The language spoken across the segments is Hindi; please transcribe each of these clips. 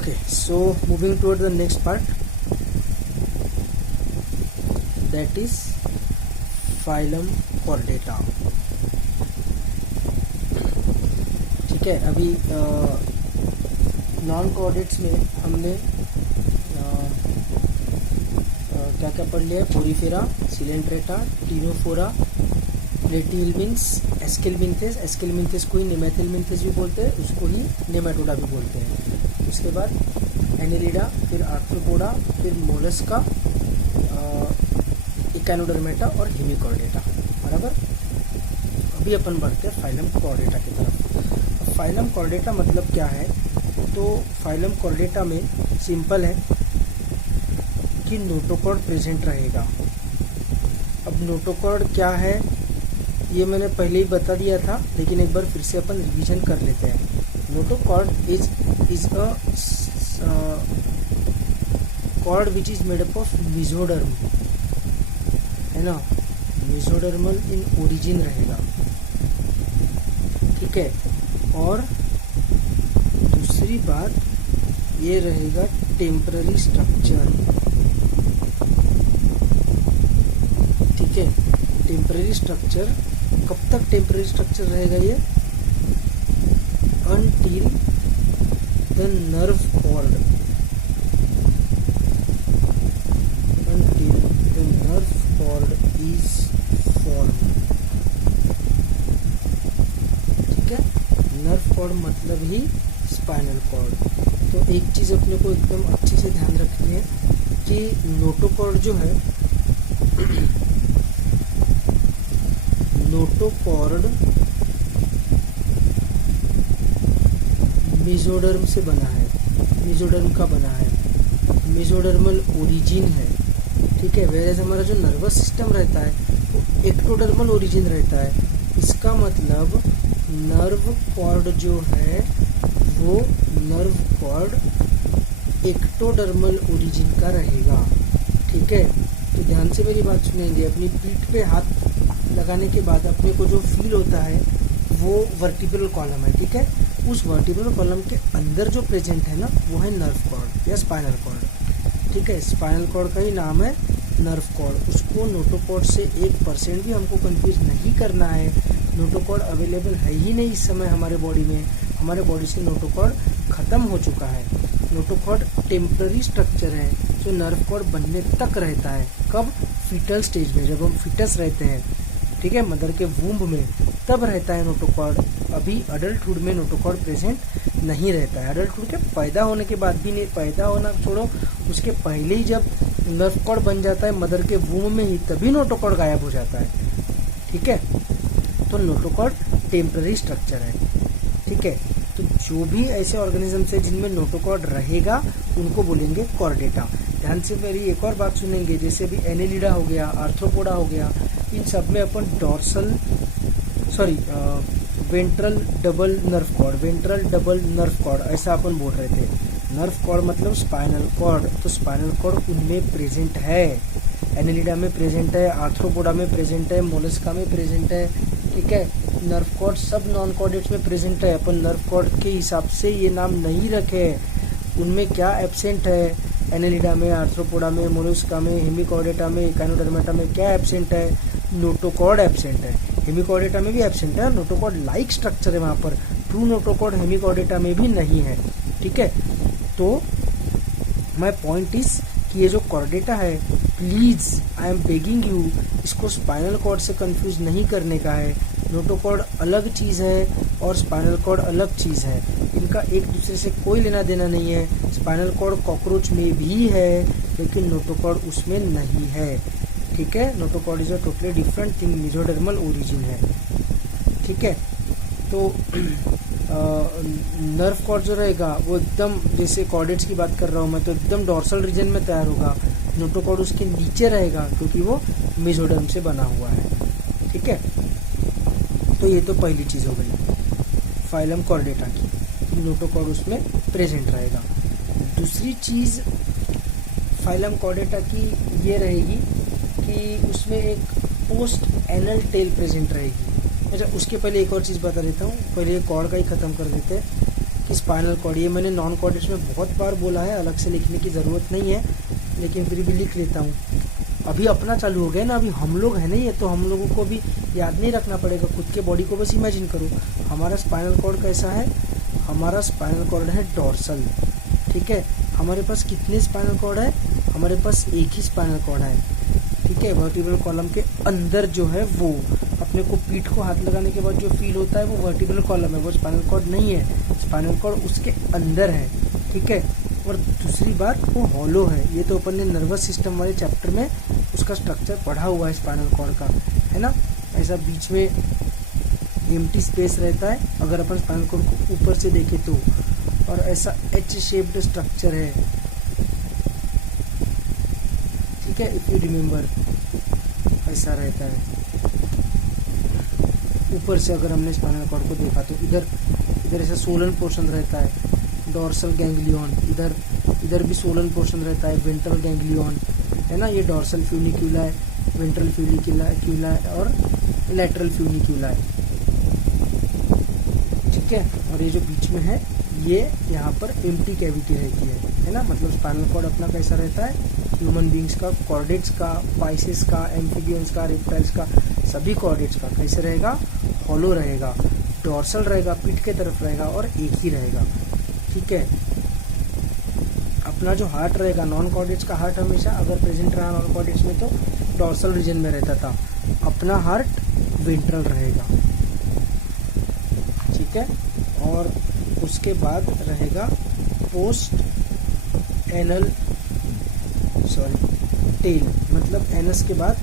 Okay, so moving toward the next part, that is phylum Chordata. ठीक है, अभी नॉन कॉर्डेट्स में हमने क्या क्या पढ़ लिया है? पोरीफेरा, सिलेंड्रेटा, टीनोफोरा, प्लेटिहेल्मिन्थ्स, एस्केल्मिन्थेस को ही नेमेथेल्मिन्थेस भी बोलते हैं, उसको ही नेमाटोडा भी बोलते हैं। उसके बाद एनेलिडा, फिर आर्थ्रोपोडा, फिर मोलस्का, इकानोडर्मेटा और हेमिकॉर्डेटा। बराबर। अभी अपन बढ़ते हैं फाइलम कॉर्डेटा की तरफ। फाइलम कॉर्डेटा मतलब क्या है? तो फाइलम कॉर्डेटा में सिंपल है कि नोटोकॉर्ड प्रेजेंट रहेगा। अब नोटोकॉर्ड क्या है ये मैंने पहले ही बता दिया था, लेकिन एक बार फिर से अपन रिवीजन कर लेते हैं। Notochord is a cord which is made up of mesoderm, है ना, मेसोडर्मल इन ओरिजिन रहेगा। ठीक है। और दूसरी बात ये रहेगा टेम्पररी स्ट्रक्चर। ठीक है, टेम्पररी स्ट्रक्चर कब तक टेम्पररी स्ट्रक्चर रहेगा ये? Until the nerve cord, until the nerve cord is formed। ठीक है, नर्व कॉर्ड मतलब ही स्पाइनल कॉर्ड। तो एक चीज अपने को एकदम अच्छे से ध्यान रखनी है कि नोटोकॉर्ड जो है नोटोकॉर्ड मेसोडर्म से बना है, मेसोडर्म का बना है, मेसोडर्मल ओरिजिन है। ठीक है। वेरेज हमारा जो नर्वस सिस्टम रहता है वो एक्टोडर्मल ओरिजिन रहता है। इसका मतलब नर्व कॉर्ड जो है वो नर्व कॉर्ड एक्टोडर्मल ओरिजिन का रहेगा। ठीक है। तो ध्यान से मेरी बात सुनेंगे। अपनी पीठ पे हाथ लगाने के बाद अपने को जो फील होता है वो वर्टिब्रल कॉलम है। ठीक है। उस वर्टिब्रल कॉलम के अंदर जो प्रेजेंट है ना वो है नर्व कॉर्ड या स्पाइनल कॉर्ड। ठीक है। स्पाइनल कॉर्ड का ही नाम है नर्व कॉर्ड। उसको नोटोकॉर्ड से 1% भी हमको कंफ्यूज नहीं करना है। नोटोकॉर्ड अवेलेबल है ही नहीं इस समय हमारे बॉडी में। हमारे बॉडी से नोटोकॉर्ड खत्म हो चुका है। नोटोकॉर्ड टेम्पररी स्ट्रक्चर है जो नर्व कॉर्ड बनने तक रहता है। कब? फीटल स्टेज में, जब हम फिटस रहते हैं। ठीक है, मदर के वूम्ब में, तब रहता है नोटोकॉर्ड। अभी अडल्टहुड में नोटोकॉर्ड प्रेजेंट नहीं रहता है। अडल्टहुड के पैदा होने के बाद भी नहीं, पैदा होना छोड़ो, उसके पहले ही जब नर्व कॉर्ड बन जाता है मदर के वूम्ब में ही, तभी नोटोकॉर्ड गायब हो जाता है। ठीक है। तो नोटोकॉर्ड टेम्पररी स्ट्रक्चर है। ठीक है। तो जो भी ऐसे ऑर्गेनिजम्स है जिनमें नोटोकॉर्ड रहेगा उनको बोलेंगे कॉर्डेटा। ध्यान से मेरी एक और बात सुनेंगे, जैसे भी एनेलिडा हो गया, आर्थ्रोपोडा हो गया, इन सब में अपन ventral double nerve cord, ventral double nerve cord ऐसा अपन बोल रहे थे। नर्व कॉर्ड मतलब स्पाइनल कॉर्ड, तो स्पाइनल कॉर्ड उनमें प्रेजेंट है। एनेलिडा में प्रेजेंट है, आर्थ्रोपोडा में प्रेजेंट है, मोलस्का में प्रेजेंट है। ठीक है। नर्व कॉर्ड सब नॉन कॉर्डेट्स में प्रेजेंट है। अपन नर्व कॉर्ड के हिसाब से ये नाम नहीं रखे। उनमें क्या एब्सेंट है? एनेलिडा में, आर्थ्रोपोडा में, मोलस्का में, हेमिकॉर्डेटा में, इकानोडर्मेटा में क्या एब्सेंट है? नोटोकॉर्ड एब्सेंट है। हेमिकॉर्डेटा में भी एब्सेंट है। नोटोकॉर्ड लाइक स्ट्रक्चर है वहाँ पर। ट्रू नोटोकॉर्ड हेमिकॉर्डेटा में भी नहीं है। ठीक है। तो माय पॉइंट इज कि ये जो कॉर्डेटा है, please I am begging you, इसको स्पाइनल कॉर्ड से कंफ्यूज नहीं करने का है। नोटोकॉर्ड अलग चीज़ है और स्पाइनल कॉर्ड अलग चीज़ है। इनका एक दूसरे से कोई लेना देना नहीं है। स्पाइनल कॉर्ड कॉकरोच में भी है लेकिन नोटोकॉर्ड उसमें नहीं है। ठीक है। Notochord is a totally different thing, mesodermal origin है। ठीक है। तो नर्व कॉर्ड जो रहेगा वो एकदम, जैसे कॉर्डेट्स की बात कर रहा हूँ मैं, तो एकदम डॉर्सल रीजन में तैयार होगा। नोटोकॉर्ड उसके नीचे रहेगा क्योंकि वो मेसोडर्म से बना हुआ है। ठीक है। तो ये तो पहली चीज़ हो गई फाइलम कॉर्डेटा की, नोटोकॉर्ड उसमें प्रेजेंट रहेगा। दूसरी चीज़ फाइलम कॉर्डेटा की ये रहेगी कि उसमें एक पोस्ट एनल टेल प्रेजेंट रहेगी। अच्छा, उसके पहले एक और चीज़ बता देता हूँ। पहले कॉर्ड का ही ख़त्म कर देते हैं कि स्पाइनल कॉर्ड, ये मैंने नॉन कॉर्डेट्स में बहुत बार बोला है, अलग से लिखने की ज़रूरत नहीं है, लेकिन फिर भी लिख लेता हूँ। अभी अपना चालू हो गया ना, अभी हम लोग हैं नहीं है, तो हम लोगों को भी याद नहीं रखना पड़ेगा, खुद के बॉडी को बस इमेजिन करो। हमारा स्पाइनल कॉर्ड कैसा है, हमारा स्पाइनल कॉर्ड है डॉर्सल, ठीक है। हमारे पास कितने स्पाइनल कॉर्ड है, हमारे पास एक ही स्पाइनल कॉर्ड है, ठीक है। वर्टिब्रल कॉलम के अंदर जो है वो अपने को पीठ को हाथ लगाने के बाद जो फील होता है वो वर्टिब्रल कॉलम है, वो स्पाइनल कॉर्ड नहीं है, स्पाइनल कॉर्ड उसके अंदर है, ठीक है। और दूसरी बात वो हॉलो है, ये तो अपन ने नर्वस सिस्टम वाले चैप्टर में उसका स्ट्रक्चर पढ़ा हुआ है स्पाइनल कॉर्ड का, है ना। ऐसा बीच में एम्प्टी स्पेस रहता है अगर अपन स्पाइनल कॉर्ड को ऊपर से देखें तो, और ऐसा एच शेप्ड स्ट्रक्चर है, ठीक है। इफ यू रिमेम्बर ऐसा रहता है ऊपर से, अगर हमने स्पाइनल कॉर्ड को देखा तो इधर ऐसा सोलन पोर्शन रहता है, डॉर्सल गैंग्लियन, इधर भी सोलन पोर्शन रहता है, वेंट्रल गैंग्लियन, है ना। ये डॉर्सल फ्यूनिक्यूला है, वेंट्रल फ्यूनिक्यूला है और लैटरल फ्यूनिक्यूला है, ठीक है। और ये जो बीच में है ये यहाँ पर एम्प्टी कैविटी रहती है ना। मतलब स्पाइनल कॉर्ड अपना कैसा रहता है, ह्यूमन बींग्स का, कॉर्डेट्स का, पाइसेस का, एम्फीबियंस का, रेप्टाइल्स का, सभी कॉर्डेट्स का कैसे रहेगा, हॉलो रहेगा, डॉर्सल रहेगा, पीठ के तरफ रहेगा और एक ही रहेगा, ठीक है। अपना जो हार्ट रहेगा, नॉन कॉर्डेट्स का हार्ट हमेशा अगर प्रेजेंट रहा नॉन कॉर्डेट्स में तो डॉर्सल रीजन में रहता था, अपना हार्ट वेंट्रल रहेगा, ठीक है। और उसके बाद रहेगा पोस्ट एनल टेल, मतलब एनस के बाद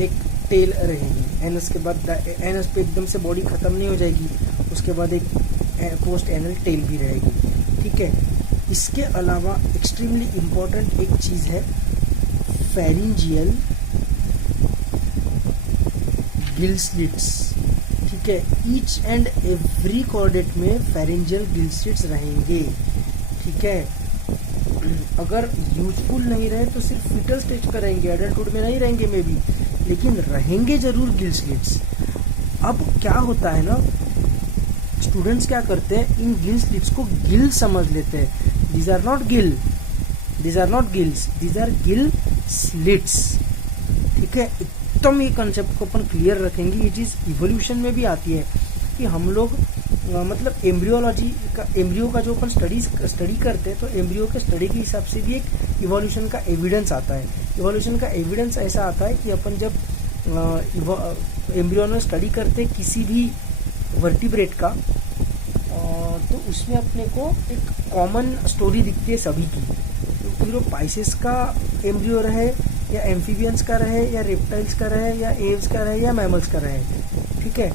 एक टेल रहेगी, एनस के बाद एनस पे एकदम से बॉडी खत्म नहीं हो जाएगी, उसके बाद एक पोस्ट एनल टेल भी रहेगी, ठीक है। इसके अलावा एक्सट्रीमली इम्पोर्टेंट एक चीज़ है फेरिंजियल गिल स्लिट्स, ठीक है। ईच एंड एवरी कॉर्डेट में फेरिंजियल गिल स्लिट्स रहेंगे, ठीक है। अगर यूजफुल नहीं रहे तो सिर्फ फीटल स्टेज पर रहेंगे, एडल्टहुड में नहीं रहेंगे मे बी, लेकिन रहेंगे जरूर गिल स्लिट्स। अब क्या होता है ना, स्टूडेंट्स क्या करते हैं, इन गिल स्लिट्स को गिल समझ लेते हैं। These are not gill, these are not gills, these are gill slits, ठीक है। एकदम ये कंसेप्ट को अपन क्लियर रखेंगे। ये चीज़ इवोल्यूशन में भी आती है कि हम लोग मतलब एम्ब्रियोलॉजी का, एम्ब्रियो का जो अपन स्टडी करते हैं तो एम्ब्रियो के स्टडी के हिसाब से भी एक इवोल्यूशन का एविडेंस आता है। इवोल्यूशन का एविडेंस ऐसा आता है कि अपन जब एम्ब्रियो में स्टडी करते किसी भी वर्टिब्रेट का तो उसमें अपने को एक कॉमन स्टोरी दिखती है सभी की, फिर वो पाइसेस का एम्ब्रियो रहे या एम्फीबियंस का रहे या रेप्टाइल्स का रहे या एव्स का रहे या मैमल्स का रहे, ठीक है।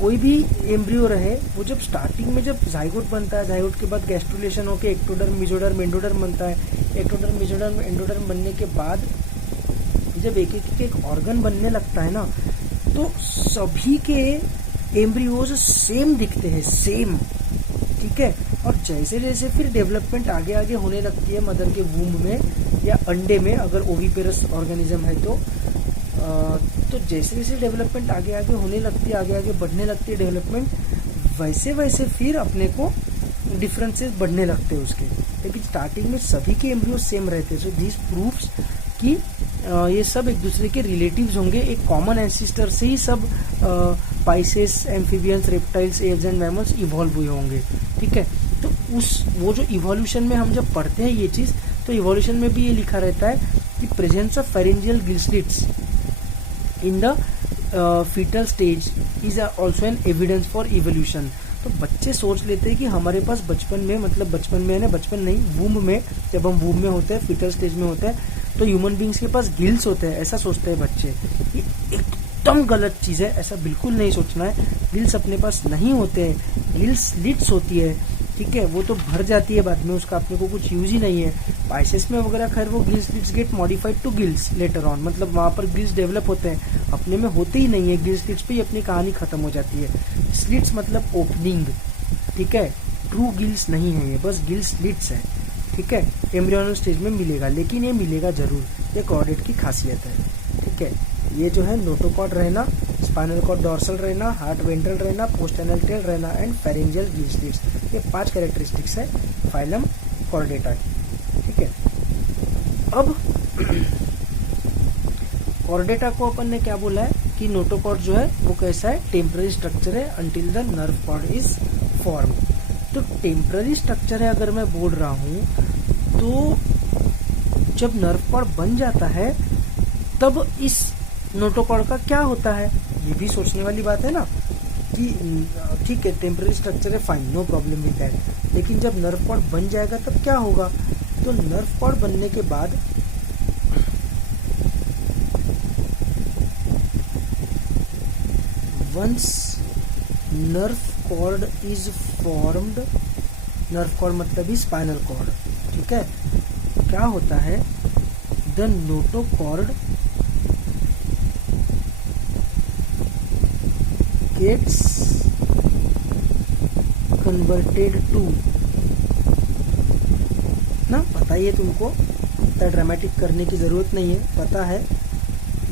कोई भी एम्ब्रियो रहे, वो जब स्टार्टिंग में जब जाइगोट बनता है, जाइगोट के बाद गैस्ट्रुलेशन होकर एक्टोडर्म, मेसोडर्म, एंडोडर्म बनता है, एक्टोडर्म, मेसोडर्म, एंडोडर्म बनने के बाद जब एक एक ऑर्गन बनने लगता है ना, तो सभी के एम्ब्रियोज सेम दिखते हैं, सेम, ठीक है। और जैसे जैसे फिर डेवलपमेंट आगे आगे होने लगती है मदर के वूम में या अंडे में, अगर ओविपेरस ऑर्गेनिज्म है तो जैसे जैसे डेवलपमेंट आगे आगे होने लगती है, आगे आगे बढ़ने लगती है डेवलपमेंट, वैसे वैसे फिर अपने को डिफरेंसेस बढ़ने लगते हैं उसके। लेकिन स्टार्टिंग में सभी के एम्ब्रियो सेम रहते हैं। सो दिस प्रूव्स कि ये सब एक दूसरे के रिलेटिव्स होंगे, एक कॉमन एंसिस्टर से ही सब Pisces, amphibians, reptiles, Aves and mammals evolve हुए होंगे, ठीक है। तो वो जो इवोल्यूशन में हम जब पढ़ते हैं ये चीज़, तो इवोल्यूशन में भी ये लिखा रहता है कि presence of pharyngeal gill slits in the foetal stage is also an evidence for evolution. तो बच्चे सोच लेते हैं कि हमारे पास बचपन में, मतलब बचपन में ना, बचपन नहीं, वूम में, जब हम वूम में होते हैं, फीटल स्टेज में होते हैं, तो ह्यूमन बींग्स के पास गिल्स होते हैं, ऐसा सोचते हैं बच्चे। ये एकदम गलत चीज़ है, ऐसा बिल्कुल नहीं सोचना है। गिल्स अपने पास नहीं होते हैं, गिल्स स्लिट्स होती है, ठीक है। वो तो भर जाती है बाद में, उसका अपने को कुछ यूज ही नहीं है। पाइसेस में वगैरह खैर वो gills slits get modified to gills later on, मतलब वहाँ पर गिल्स डेवलप होते हैं, अपने में होते ही नहीं है। गिल्स स्लिट्स पे ही अपनी कहानी खत्म हो जाती है। स्लिट्स मतलब ओपनिंग, ठीक है, ट्रू गिल्स नहीं है ये, बस गिल्स स्लिट्स है, ठीक है। एम्ब्रियोनल स्टेज में मिलेगा, लेकिन ये मिलेगा जरूर, ये कॉर्डेट की खासियत है, ठीक है। ये जो है नोटोकॉर्ड रहना, स्पाइनल कॉर्ड डॉर्सल रहना, हार्ट वेंट्रल रहना, पोस्ट एनल टेल रहना एंड फेरेंजियल गिल स्लिट्स, ये 5 कैरेक्टरिस्टिक्स है फाइलम कॉर्डेटा की, ठीक है। अब कॉर्डेटा को अपन ने क्या बोला है कि नोटोकॉर्ड जो है वो कैसा है, टेम्पररी स्ट्रक्चर है until the nerve cord is form. तो टेम्पररी स्ट्रक्चर है अगर मैं बोल रहा हूं, तो जब नर्व कॉर्ड बन जाता है तब इस नोटोकॉर्ड का क्या होता है, ये भी सोचने वाली बात है ना कि ठीक है टेम्पररी स्ट्रक्चर है, fine, no problem with that, लेकिन जब नर्व कॉर्ड बन जाएगा तब क्या होगा। तो नर्व कॉर्ड बनने के बाद once nerve cord is formed, nerve cord मतलब ही स्पाइनल कॉर्ड, ठीक है, क्या होता है, the notochord gets converted to, ना पता ही है तुमको, इतना ड्रामेटिक करने की जरूरत नहीं है, पता है,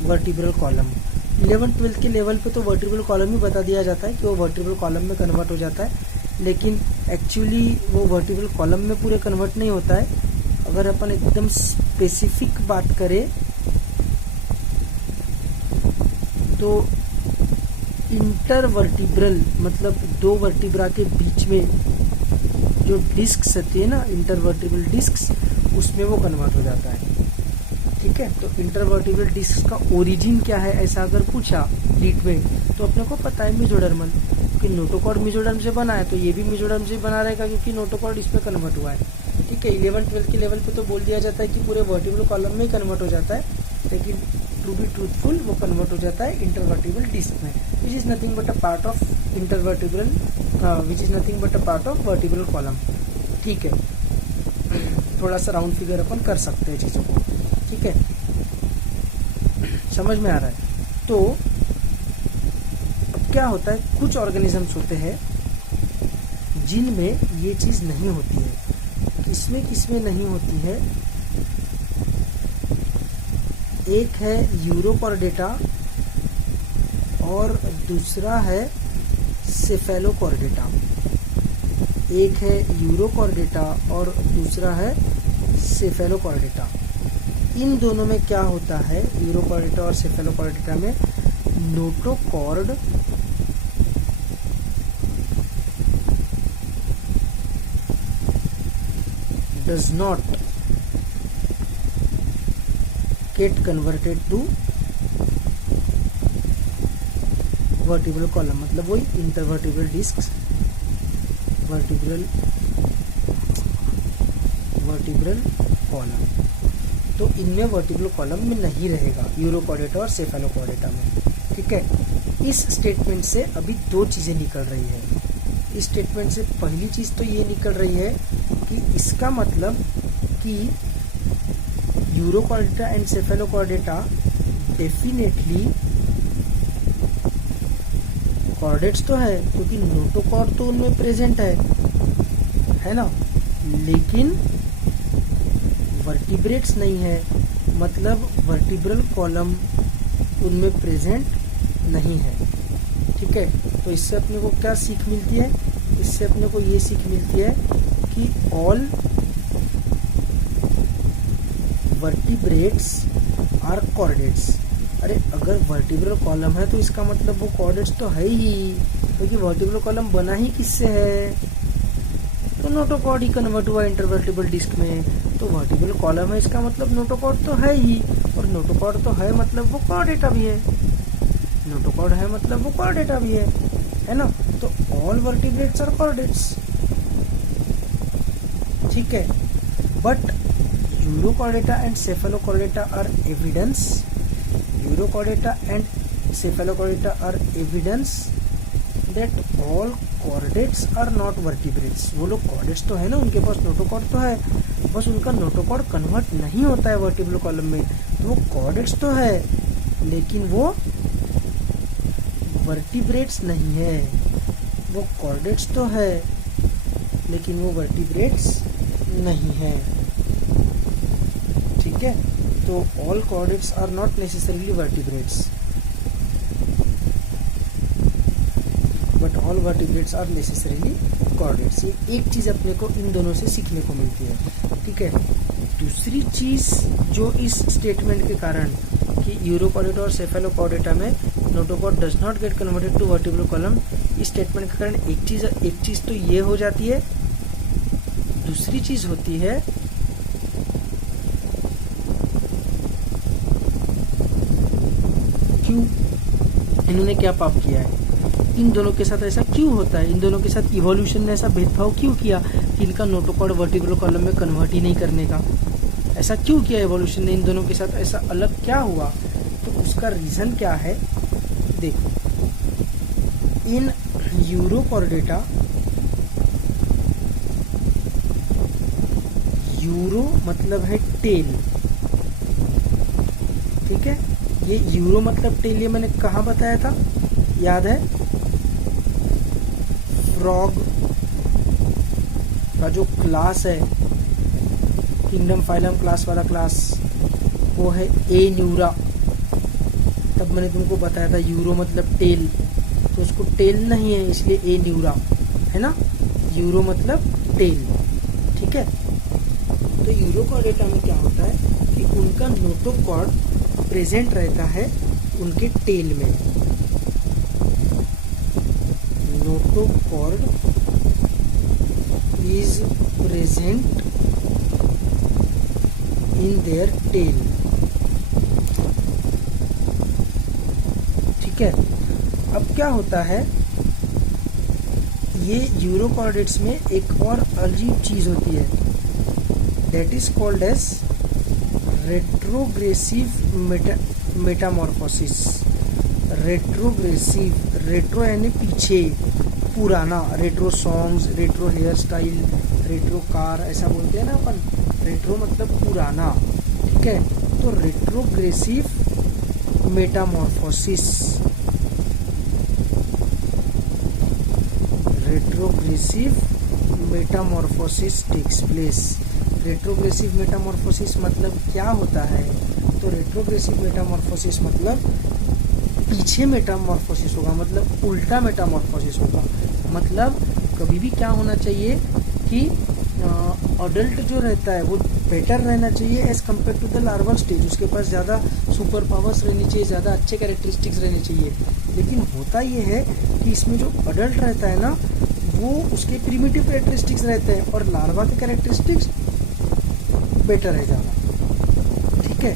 वर्टिब्रल कॉलम। 11th-12th के लेवल पे तो वर्टिब्रल कॉलम ही बता दिया जाता है कि वो वर्टिब्रल कॉलम में कन्वर्ट हो जाता है, लेकिन एक्चुअली वो वर्टिब्रल कॉलम में पूरे कन्वर्ट नहीं होता है। अगर अपन एकदम स्पेसिफिक बात करें तो इंटरवर्टिब्रल मतलब दो वर्टिब्रा के बीच में जो डिस्क होती है ना, इंटरवर्टिब्रल डिस्क, उसमें वो कन्वर्ट हो जाता है, ठीक है। तो इंटरवर्टिब्रल डिस्क का ओरिजिन क्या है ऐसा अगर पूछा लीड में, तो अपने को पता है मेसोडर्मल, कि नोटोकॉर्ड मेसोडर्म से बना है तो ये भी मेसोडर्म से बना रहेगा क्योंकि नोटोकॉर्ड इसमें कन्वर्ट हुआ है, ठीक है। 11th-12th के लेवल पे तो बोल दिया जाता है कि पूरे वर्टिब्रल कॉलम में ही कन्वर्ट हो जाता है, लेकिन टू बी ट्रूथफुल वो कन्वर्ट हो जाता है इंटरवर्टिब्रल डिस्क में, which is nothing but a part of intervertebral, which is nothing but a part of vertebral column, ठीक है। थोड़ा सा राउंड फिगर अपन कर सकते हैं चीजों को, ठीक है, समझ में आ रहा है। तो अब क्या होता है, कुछ ऑर्गेनिजम्स होते हैं जिनमें ये चीज नहीं होती है। किसमें नहीं होती है, एक है यूरोकॉर्डेटा और दूसरा है सेफेलोकॉर्डेटा। एक है यूरोकॉर्डेटा और दूसरा है सेफेलोकॉर्डेटा। इन दोनों में क्या होता है, यूरोकॉर्डेटा और सेफेलोकॉर्डेटा में notochord does not get converted to vertebral column, मतलब वही इंटरवर्टिब्रल डिस्क, वर्टिब्रल कॉलम, तो इनमें वर्टिब्रल कॉलम में नहीं रहेगा यूरोकॉर्डेटा और सेफेलोकॉर्डेटा में, ठीक है। इस स्टेटमेंट से अभी दो चीजें निकल रही है। इस स्टेटमेंट से पहली चीज तो ये निकल रही है कि इसका मतलब कि urochordata and Cephalochordata definitely chordates तो है क्योंकि नोटोकॉर्ड तो उनमें प्रेजेंट है ना, लेकिन वर्टिब्रेट्स नहीं है, मतलब वर्टिब्रल कॉलम उनमें प्रेजेंट नहीं है, ठीक है। तो इससे अपने को क्या सीख मिलती है, इससे अपने को ये सीख मिलती है कि ऑल वर्टिब्रेट्स आर कॉर्डेट्स। अरे अगर वर्टिब्रल कॉलम है तो इसका मतलब वो कॉर्डेट्स तो है ही, क्योंकि वर्टिब्रल कॉलम बना ही किससे है, तो नोटोकॉर्ड ही कन्वर्ट हुआ इंटरवर्टिब्रल डिस्क में, तो वर्टिब्रल कॉलम है इसका मतलब नोटोकॉर्ड तो है ही, और नोटोकॉर्ड तो है मतलब वो कॉर्डेटा भी है, नोटोकॉर्ड है मतलब वो कॉर्डेटा भी है ना। तो ऑल वर्टिब्रेट्स आर कॉर्डेट्स, ठीक है। But urochordata and cephalochordata are evidence, urochordata and cephalochordata are evidence that all chordates are not vertebrates. वो लोग कॉर्डेट्स तो है ना, उनके पास नोटोकॉर्ड तो है, बस उनका नोटोकॉर्ड कन्वर्ट नहीं होता है वर्टिब्रल कॉलम में, तो वो कॉर्डेट्स तो है लेकिन वो वर्टिब्रेट्स नहीं है, वो कॉर्डेट्स तो है लेकिन वो वर्टिब्रेट्स नहीं है, ठीक है। तो all chordates are not necessarily vertebrates. But all vertebrates are necessarily chordates. ये एक चीज़ अपने को इन दोनों से सीखने को मिलती है, ठीक है। दूसरी चीज़ जो इस स्टेटमेंट के कारण कि यूरोकॉर्डेटा और सेफेलोकॉर्डेटा में notochord does not get converted to vertebral column, इस स्टेटमेंट के कारण एक चीज़ तो ये हो जाती है। दूसरी चीज़ होती है क्यों इन्होंने क्या पाप किया है, इन दोनों के साथ ऐसा क्यों होता है, इन दोनों के साथ इवोल्यूशन ने ऐसा भेदभाव क्यों किया कि इनका नोटोकॉर्ड वर्टिब्रल कॉलम में कन्वर्ट ही नहीं करने का, ऐसा क्यों किया इवोल्यूशन ने इन दोनों के साथ, ऐसा अलग क्या हुआ। तो उसका रीज़न क्या है, देखो इन यूरोकॉर्डेटा, यूरो मतलब है टेल, ठीक है, ये यूरो मतलब टेल, ये मैंने कहाँ बताया था, याद है, फ्रॉग का जो क्लास है, किंगडम फाइलम क्लास वाला क्लास, वो है ए न्यूरा। तब मैंने तुमको बताया था यूरो मतलब टेल, तो उसको टेल नहीं है इसलिए ए न्यूरा है ना, यूरो मतलब टेल, ठीक है। तो यूरोकॉर्डेटा में क्या होता है कि उनका नोटोकॉर्ड प्रेजेंट रहता है उनके टेल में, notochord is present in their tail, ठीक है। अब क्या होता है, ये यूरोकॉर्डेट्स में एक और अजीब चीज होती है, that is called as retrogressive metamorphosis. Retrogressive, retro यानी पीछे, पुराना, retro songs, retro hair style, retro car, ऐसा बोलते हैं ना अपन, रेट्रो मतलब पुराना, ठीक है। तो retrogressive metamorphosis, retrogressive metamorphosis takes place. Retrogressive metamorphosis मतलब क्या होता है, तो रेट्रोग्रेसिव मेटामॉर्फोसिस मतलब पीछे मेटामॉर्फोसिस होगा, मतलब उल्टा मेटामॉर्फोसिस होगा। मतलब कभी भी क्या होना चाहिए कि अडल्ट जो रहता है वो बेटर रहना चाहिए as compare to the larval stage, उसके पास ज़्यादा सुपर पावर्स रहनी चाहिए, ज़्यादा अच्छे कैरेक्टरिस्टिक्स रहने चाहिए। लेकिन होता ये है कि इसमें जो अडल्ट रहता है ना, वो उसके प्रिमिटिव कैरेक्टरिस्टिक्स रहते हैं और लार्वा के कैरेक्टरिस्टिक्स बेटर है ज़्यादा, ठीक है।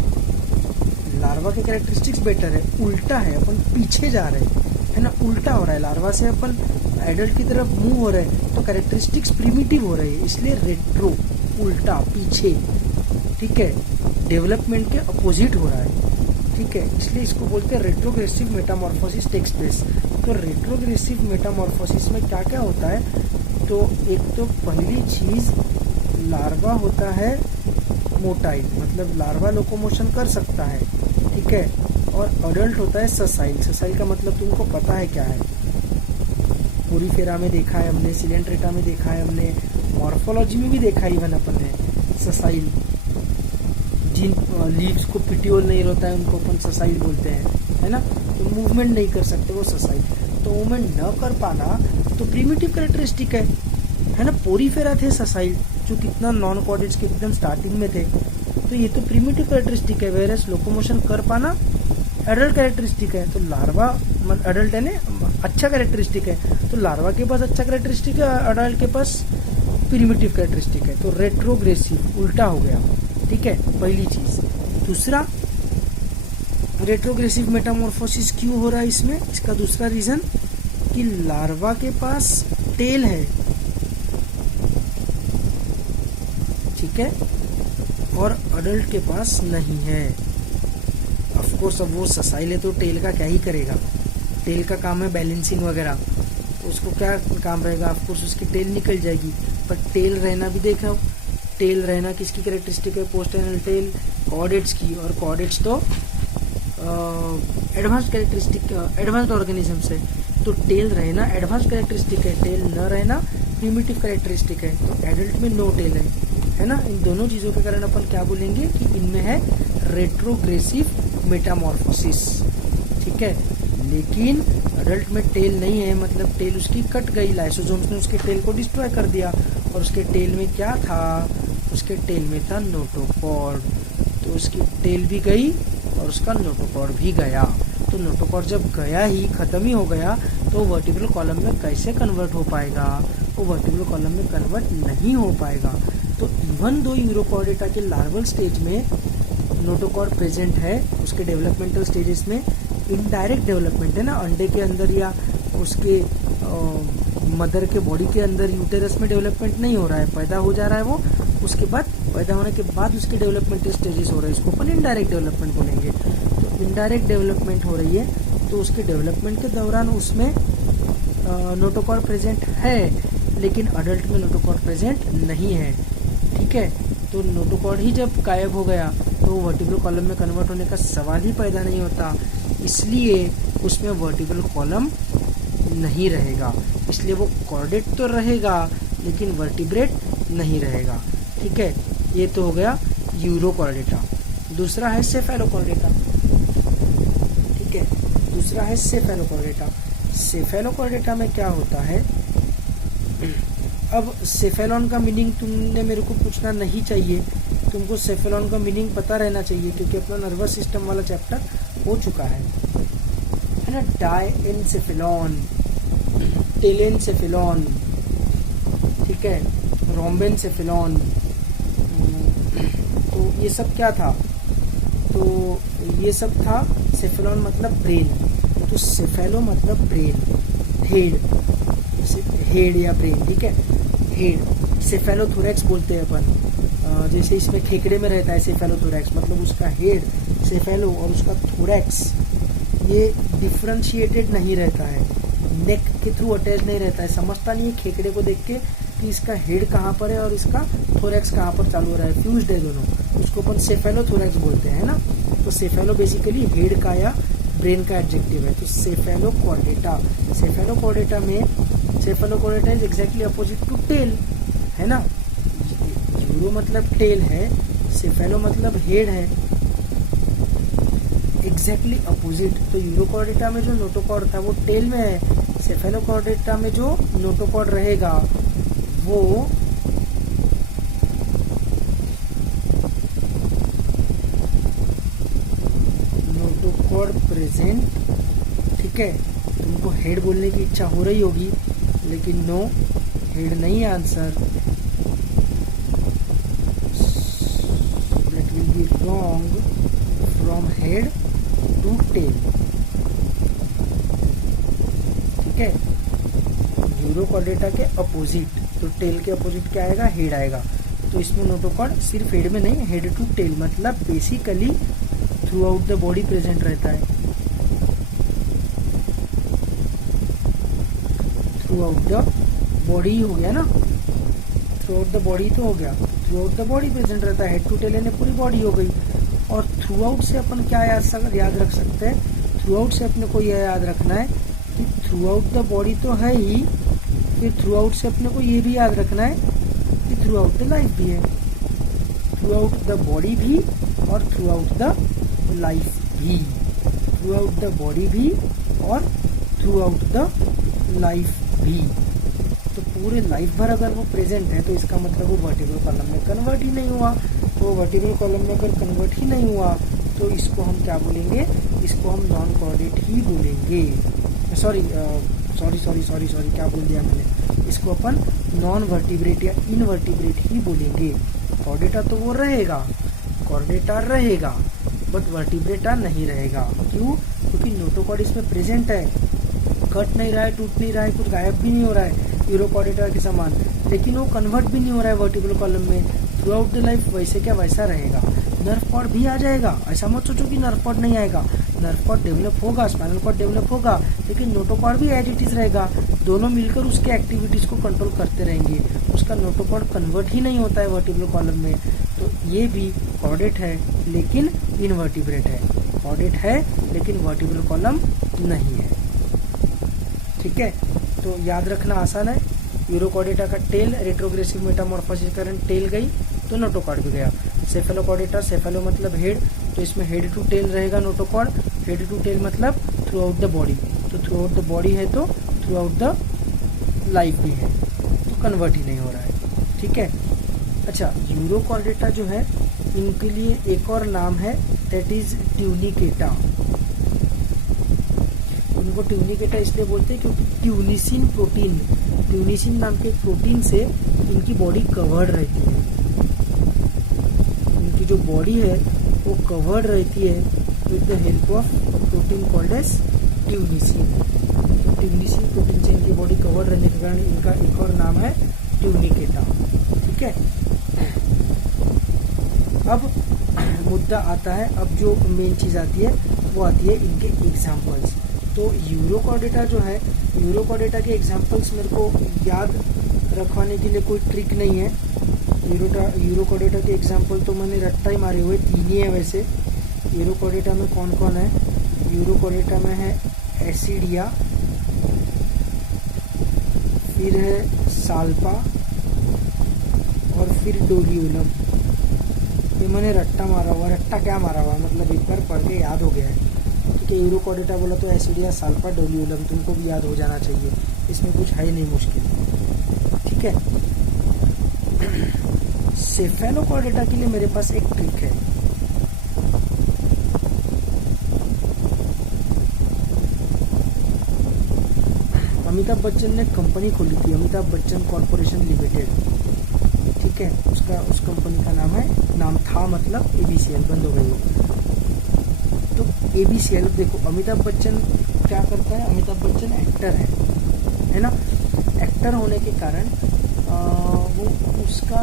लार्वा के कैरेक्टरिस्टिक्स बेटर है, उल्टा है, अपन पीछे जा रहे हैं, है ना, उल्टा हो रहा है, लार्वा से अपन एडल्ट की तरफ मूव हो रहे हैं, तो कैरेक्टरिस्टिक्स प्रिमिटिव हो रही है, इसलिए रेट्रो, उल्टा, पीछे, ठीक है, डेवलपमेंट के अपोजिट हो रहा है, ठीक है, इसलिए इसको बोलते हैं रेट्रोग्रेसिव मेटामॉर्फोसिस टेक्स प्लेस। तो रेट्रोग्रेसिव मेटामॉर्फोसिस में क्या क्या होता है, तो एक तो पहली चीज, लार्वा होता है मोटाइल, मतलब लार्वा लोकोमोशन कर सकता है, ठीक है, और अडल्ट होता है ससाइल। ससाइल का मतलब तुमको पता है क्या है, पोरीफेरा में देखा है हमने, सिलेंट्रेटा में देखा है हमने, मॉर्फोलॉजी में भी देखा ही अपन ने, ससाइल, जिन लीव्स को पिटियोल नहीं रहता है उनको अपन ससाइल बोलते हैं, है ना, तो मूवमेंट नहीं कर सकते वो ससाइल। तो मूवमेंट न कर पाना तो प्रिमिटिव कैरेक्टरिस्टिक है ना, पोरीफेरा थे ससाइल जो कितना नॉन कॉर्डेट्स के एकदम स्टार्टिंग में थे, तो ये तो प्रिमिटिव कैरेक्टरिस्टिक है, वेरस लोकोमोशन कर पाना एडल्ट कैरेक्टरिस्टिक है। तो लार्वा एडल्ट है ना, अच्छा कैरेक्टरिस्टिक है, तो लार्वा के पास अच्छा कैरेक्टरिस्टिक है, अडल्ट के पास प्रिमिटिव कैरेक्टरिस्टिक है, तो रेट्रोग्रेसिव, उल्टा हो गया, ठीक है, पहली चीज। दूसरा, रेट्रोग्रेसिव मेटामॉर्फोसिस क्यों हो रहा है इसमें, इसका दूसरा रीजन कि लार्वा के पास टेल है, ठीक है, और अडल्ट के पास नहीं है। ऑफकोर्स अब वो ससाइल है तो टेल का क्या ही करेगा, टेल का काम है बैलेंसिंग वगैरह, तो उसको क्या काम रहेगा, ऑफकोर्स उसकी टेल निकल जाएगी, पर टेल रहना भी देखा, टेल रहना किसकी कैरेक्टरिस्टिक है, पोस्टेनल टेल कॉर्डेट्स की, और कॉर्डेट्स तो एडवांस कैरेक्टरिस्टिक, एडवांस्ड ऑर्गेनिज्म से, तो टेल रहना एडवांस कैरेक्टरिस्टिक है, टेल न रहना प्रिमिटिव कैरेक्टरिस्टिक है, तो एडल्ट में नो टेल है ना। इन दोनों चीज़ों के कारण अपन क्या बोलेंगे कि इनमें है रेट्रोग्रेसिव मेटामॉर्फोसिस, ठीक है। लेकिन अडल्ट में टेल नहीं है, मतलब टेल उसकी कट गई, लाइसोसोम्स ने उसके टेल को डिस्ट्रॉय कर दिया। और उसके टेल में क्या था, उसके टेल में था नोटोकॉर्ड, तो उसकी टेल भी गई और उसका नोटोकॉर्ड भी गया। तो नोटोकॉर्ड जब गया ही, खत्म ही हो गया, तो वर्टिब्रल कॉलम में कैसे कन्वर्ट हो पाएगा, वो वर्टिब्रल कॉलम में कन्वर्ट नहीं हो पाएगा। तो इवन दो यूरोकॉर्डेटा के लार्वल स्टेज में नोटोकॉर्ड प्रेजेंट है, उसके डेवलपमेंटल स्टेजेस में इनडायरेक्ट डेवलपमेंट है ना, अंडे के अंदर या उसके मदर के बॉडी के अंदर यूटेरस में डेवलपमेंट नहीं हो रहा है, पैदा हो जा रहा है वो, उसके बाद पैदा होने के बाद उसके डेवलपमेंटल स्टेजेस हो रहे हैं, इसको अपन इनडायरेक्ट डेवलपमेंट बोलेंगे। तो इनडायरेक्ट डेवलपमेंट हो रही है, तो उसके डेवलपमेंट के दौरान उसमें नोटोकॉर्ड प्रेजेंट है, लेकिन अडल्ट में नोटोकॉर्ड प्रेजेंट नहीं है। ठीक है, तो नोटोकॉर्ड ही जब गायब हो गया तो वर्टिब्रल कॉलम में कन्वर्ट होने का सवाल ही पैदा नहीं होता, इसलिए उसमें वर्टिब्रल कॉलम नहीं रहेगा। इसलिए वो कॉर्डेट तो रहेगा लेकिन वर्टिब्रेट नहीं रहेगा। ठीक है, ये तो हो गया यूरोकॉर्डेटा। दूसरा है सेफेलोकॉर्डेटा। ठीक है, दूसरा है सेफेलोकॉर्डेटा। सेफेलोकॉर्डेटा में क्या होता है, अब सेफेलॉन का मीनिंग तुमने मेरे को पूछना नहीं चाहिए, तुमको सेफेलॉन का मीनिंग पता रहना चाहिए, क्योंकि अपना नर्वस सिस्टम वाला चैप्टर हो चुका है ना। डायएनसेफेलॉन, टेलेनसेफेलॉन, ठीक है, रोम्बेनसेफेलॉन, तो ये सब क्या था, तो ये सब था सेफेलॉन मतलब ब्रेन, तो सेफेलो मतलब ब्रेन, हेड या ब्रेन। ठीक है, हेड, सेफेलोथोरैक्स बोलते हैं अपन, जैसे इसमें खेकड़े में रहता है सेफेलोथोरैक्स, मतलब उसका हेड सेफेलो और उसका थोरैक्स ये डिफ्रेंशिएटेड नहीं रहता है, नेक के थ्रू अटैच नहीं रहता है, समझता नहीं है खेकड़े को देख के कि इसका हेड कहाँ पर है और इसका थोरैक्स कहाँ पर चालू हो रहा है, फ्यूज्ड है दोनों, उसको अपन सेफेलोथोरैक्स बोलते हैं ना। तो सेफेलो बेसिकली हेड का या ब्रेन का एडजेक्टिव है। तो सेफेलोकॉर्डेटा, सेफेलोकॉर्डेटा में cephalochordata is exactly opposite to tail, है ना। यूरो मतलब टेल है, सेफेलो मतलब हेड है, एग्जैक्टली अपोजिट। तो यूरोकॉर्डेटा में जो नोटोकॉर्ड था वो टेल में है, सेफेलोकॉर्डेटा में जो नोटोकॉर्ड रहेगा वो नोटोकॉर्ड प्रेजेंट। ठीक है, तुमको हेड बोलने की इच्छा हो रही होगी, लेकिन नो, हेड नहीं है answer, that will be wrong, from head to tail. ठीक है, यूरोकॉर्डेटा के अपोजिट, तो टेल के अपोजिट क्या आएगा, हेड आएगा। तो इसमें नोटोकॉर्ड सिर्फ हेड में नहीं, हेड टू टेल, मतलब basically through out the body present रहता है, थ्रू आउट द बॉडी हो गया ना, थ्रू आउट द बॉडी तो हो गया, through out the body present रहता है, हेड टू टेल यानी पूरी बॉडी हो गई। और थ्रू आउट से अपन क्या याद रख सकते हैं, थ्रू आउट से अपने को यह याद रखना है कि थ्रू आउट द बॉडी तो है ही, फिर थ्रू आउट से अपने को ये भी याद रखना है कि थ्रू आउट द लाइफ भी है, थ्रू आउट द बॉडी भी और थ्रू आउट द लाइफ भी, थ्रू आउट द बॉडी भी और थ्रू आउट द लाइफ भी। तो पूरे लाइफ भर अगर वो प्रेजेंट है तो इसका मतलब वो वर्टिब्रल कॉलम में कन्वर्ट ही नहीं हुआ। तो वर्टिब्रल कॉलम में अगर कन्वर्ट ही नहीं हुआ तो इसको हम क्या बोलेंगे, इसको हम नॉन कॉर्डेट ही बोलेंगे। सॉरी, क्या बोल दिया मैंने, इसको अपन नॉन वर्टिब्रेट या इनवर्टिब्रेट ही बोलेंगे। कॉर्डेटा तो वो रहेगा, कॉर्डेटा रहेगा, बट वर्टिब्रेटा नहीं रहेगा। क्यों? क्योंकि नोटोकॉर्ड इसमें प्रेजेंट है, कट नहीं रहा है, टूट नहीं रहा है, कुछ गायब भी नहीं हो रहा है यूरोकॉर्डेटा के समान, लेकिन वो कन्वर्ट भी नहीं हो रहा है वर्टिब्रल कॉलम में। थ्रू आउट द लाइफ वैसे क्या वैसा रहेगा। नर्व कॉर्ड भी आ जाएगा, ऐसा मत सोचो कि नर्व कॉर्ड नहीं आएगा, नर्व कॉर्ड डेवलप होगा, स्पाइनल कॉर्ड डेवलप होगा, लेकिन नोटोकॉर्ड भी एज इट इज रहेगा। दोनों मिलकर उसके एक्टिविटीज को कंट्रोल करते रहेंगे, उसका नोटोकॉर्ड कन्वर्ट ही नहीं होता है वर्टिब्रल कॉलम में। तो ये भी कॉर्डेट है लेकिन इनवर्टिब्रेट है, कॉर्डेट है लेकिन वर्टिब्रल कॉलम नहीं है। ठीक है, तो याद रखना आसान है। यूरोकॉर्डेटा का टेल रेट्रोग्रेसिव मेटामॉर्फोसिस के कारण टेल गई तो नोटोकॉर्ड भी गया। सेफेलोकॉर्डेटा, सेफेलो मतलब हेड, तो इसमें हेड टू टेल रहेगा नोटोकॉर्ड, हेड टू टेल मतलब थ्रू आउट द बॉडी, तो थ्रू आउट द बॉडी है तो थ्रू आउट द लाइफ भी है, तो कन्वर्ट ही नहीं हो रहा है, ठीक है। अच्छा, यूरोकॉर्डेटा जो है इनके लिए एक और नाम है, दैट इज ट्यूनिकेटा। इनको ट्यूनिकेटा इसलिए बोलते हैं क्योंकि ट्यूनिसिन नाम के एक प्रोटीन से इनकी बॉडी कवर्ड रहती है। इनकी जो बॉडी है वो कवर्ड रहती है with the help of protein called as tunicin. तो ट्यूनिसिन प्रोटीन से इनकी बॉडी कवर्ड रहने के कारण इनका एक और नाम है ट्यूनिकेटा, ठीक है। अब मुद्दा आता है, अब जो मेन चीज़ आती है वो आती है इनके एग्जाम्पल्स। तो यूरोकॉर्डेटा जो है, यूरोकॉर्डेटा के एग्जाम्पल्स मेरे को याद रखवाने के लिए कोई ट्रिक नहीं है। यूरोकॉर्डेटा के एग्जाम्पल तो मैंने रट्टा ही मारे हुए, 3 ही है वैसे। यूरोकॉर्डेटा में कौन कौन है? यूरोकॉर्डेटा में है एसिडिया, फिर है साल्पा और फिर डोलियोलम। ये मैंने रट्टा मारा हुआ, रट्टा क्या मारा हुआ मतलब एक बार पढ़ के याद हो गया है, ठीक है। यूरोकॉर्डेटा बोला तो एसिडिया, साल्पा, डोलियोलम तुमको भी याद हो जाना चाहिए, इसमें कुछ है ही नहीं मुश्किल, ठीक है। सेफेलोकॉर्डेटा के लिए मेरे पास एक ट्रिक है। अमिताभ बच्चन ने कंपनी खोली थी, अमिताभ बच्चन कॉर्पोरेशन लिमिटेड, ठीक है। उस कंपनी का नाम था मतलब एबीसीएल, बंद हो गई वो। तो एबीसीएल देखो, अमिताभ बच्चन क्या करता है? अमिताभ बच्चन एक्टर है ना। एक्टर होने के कारण वो उसका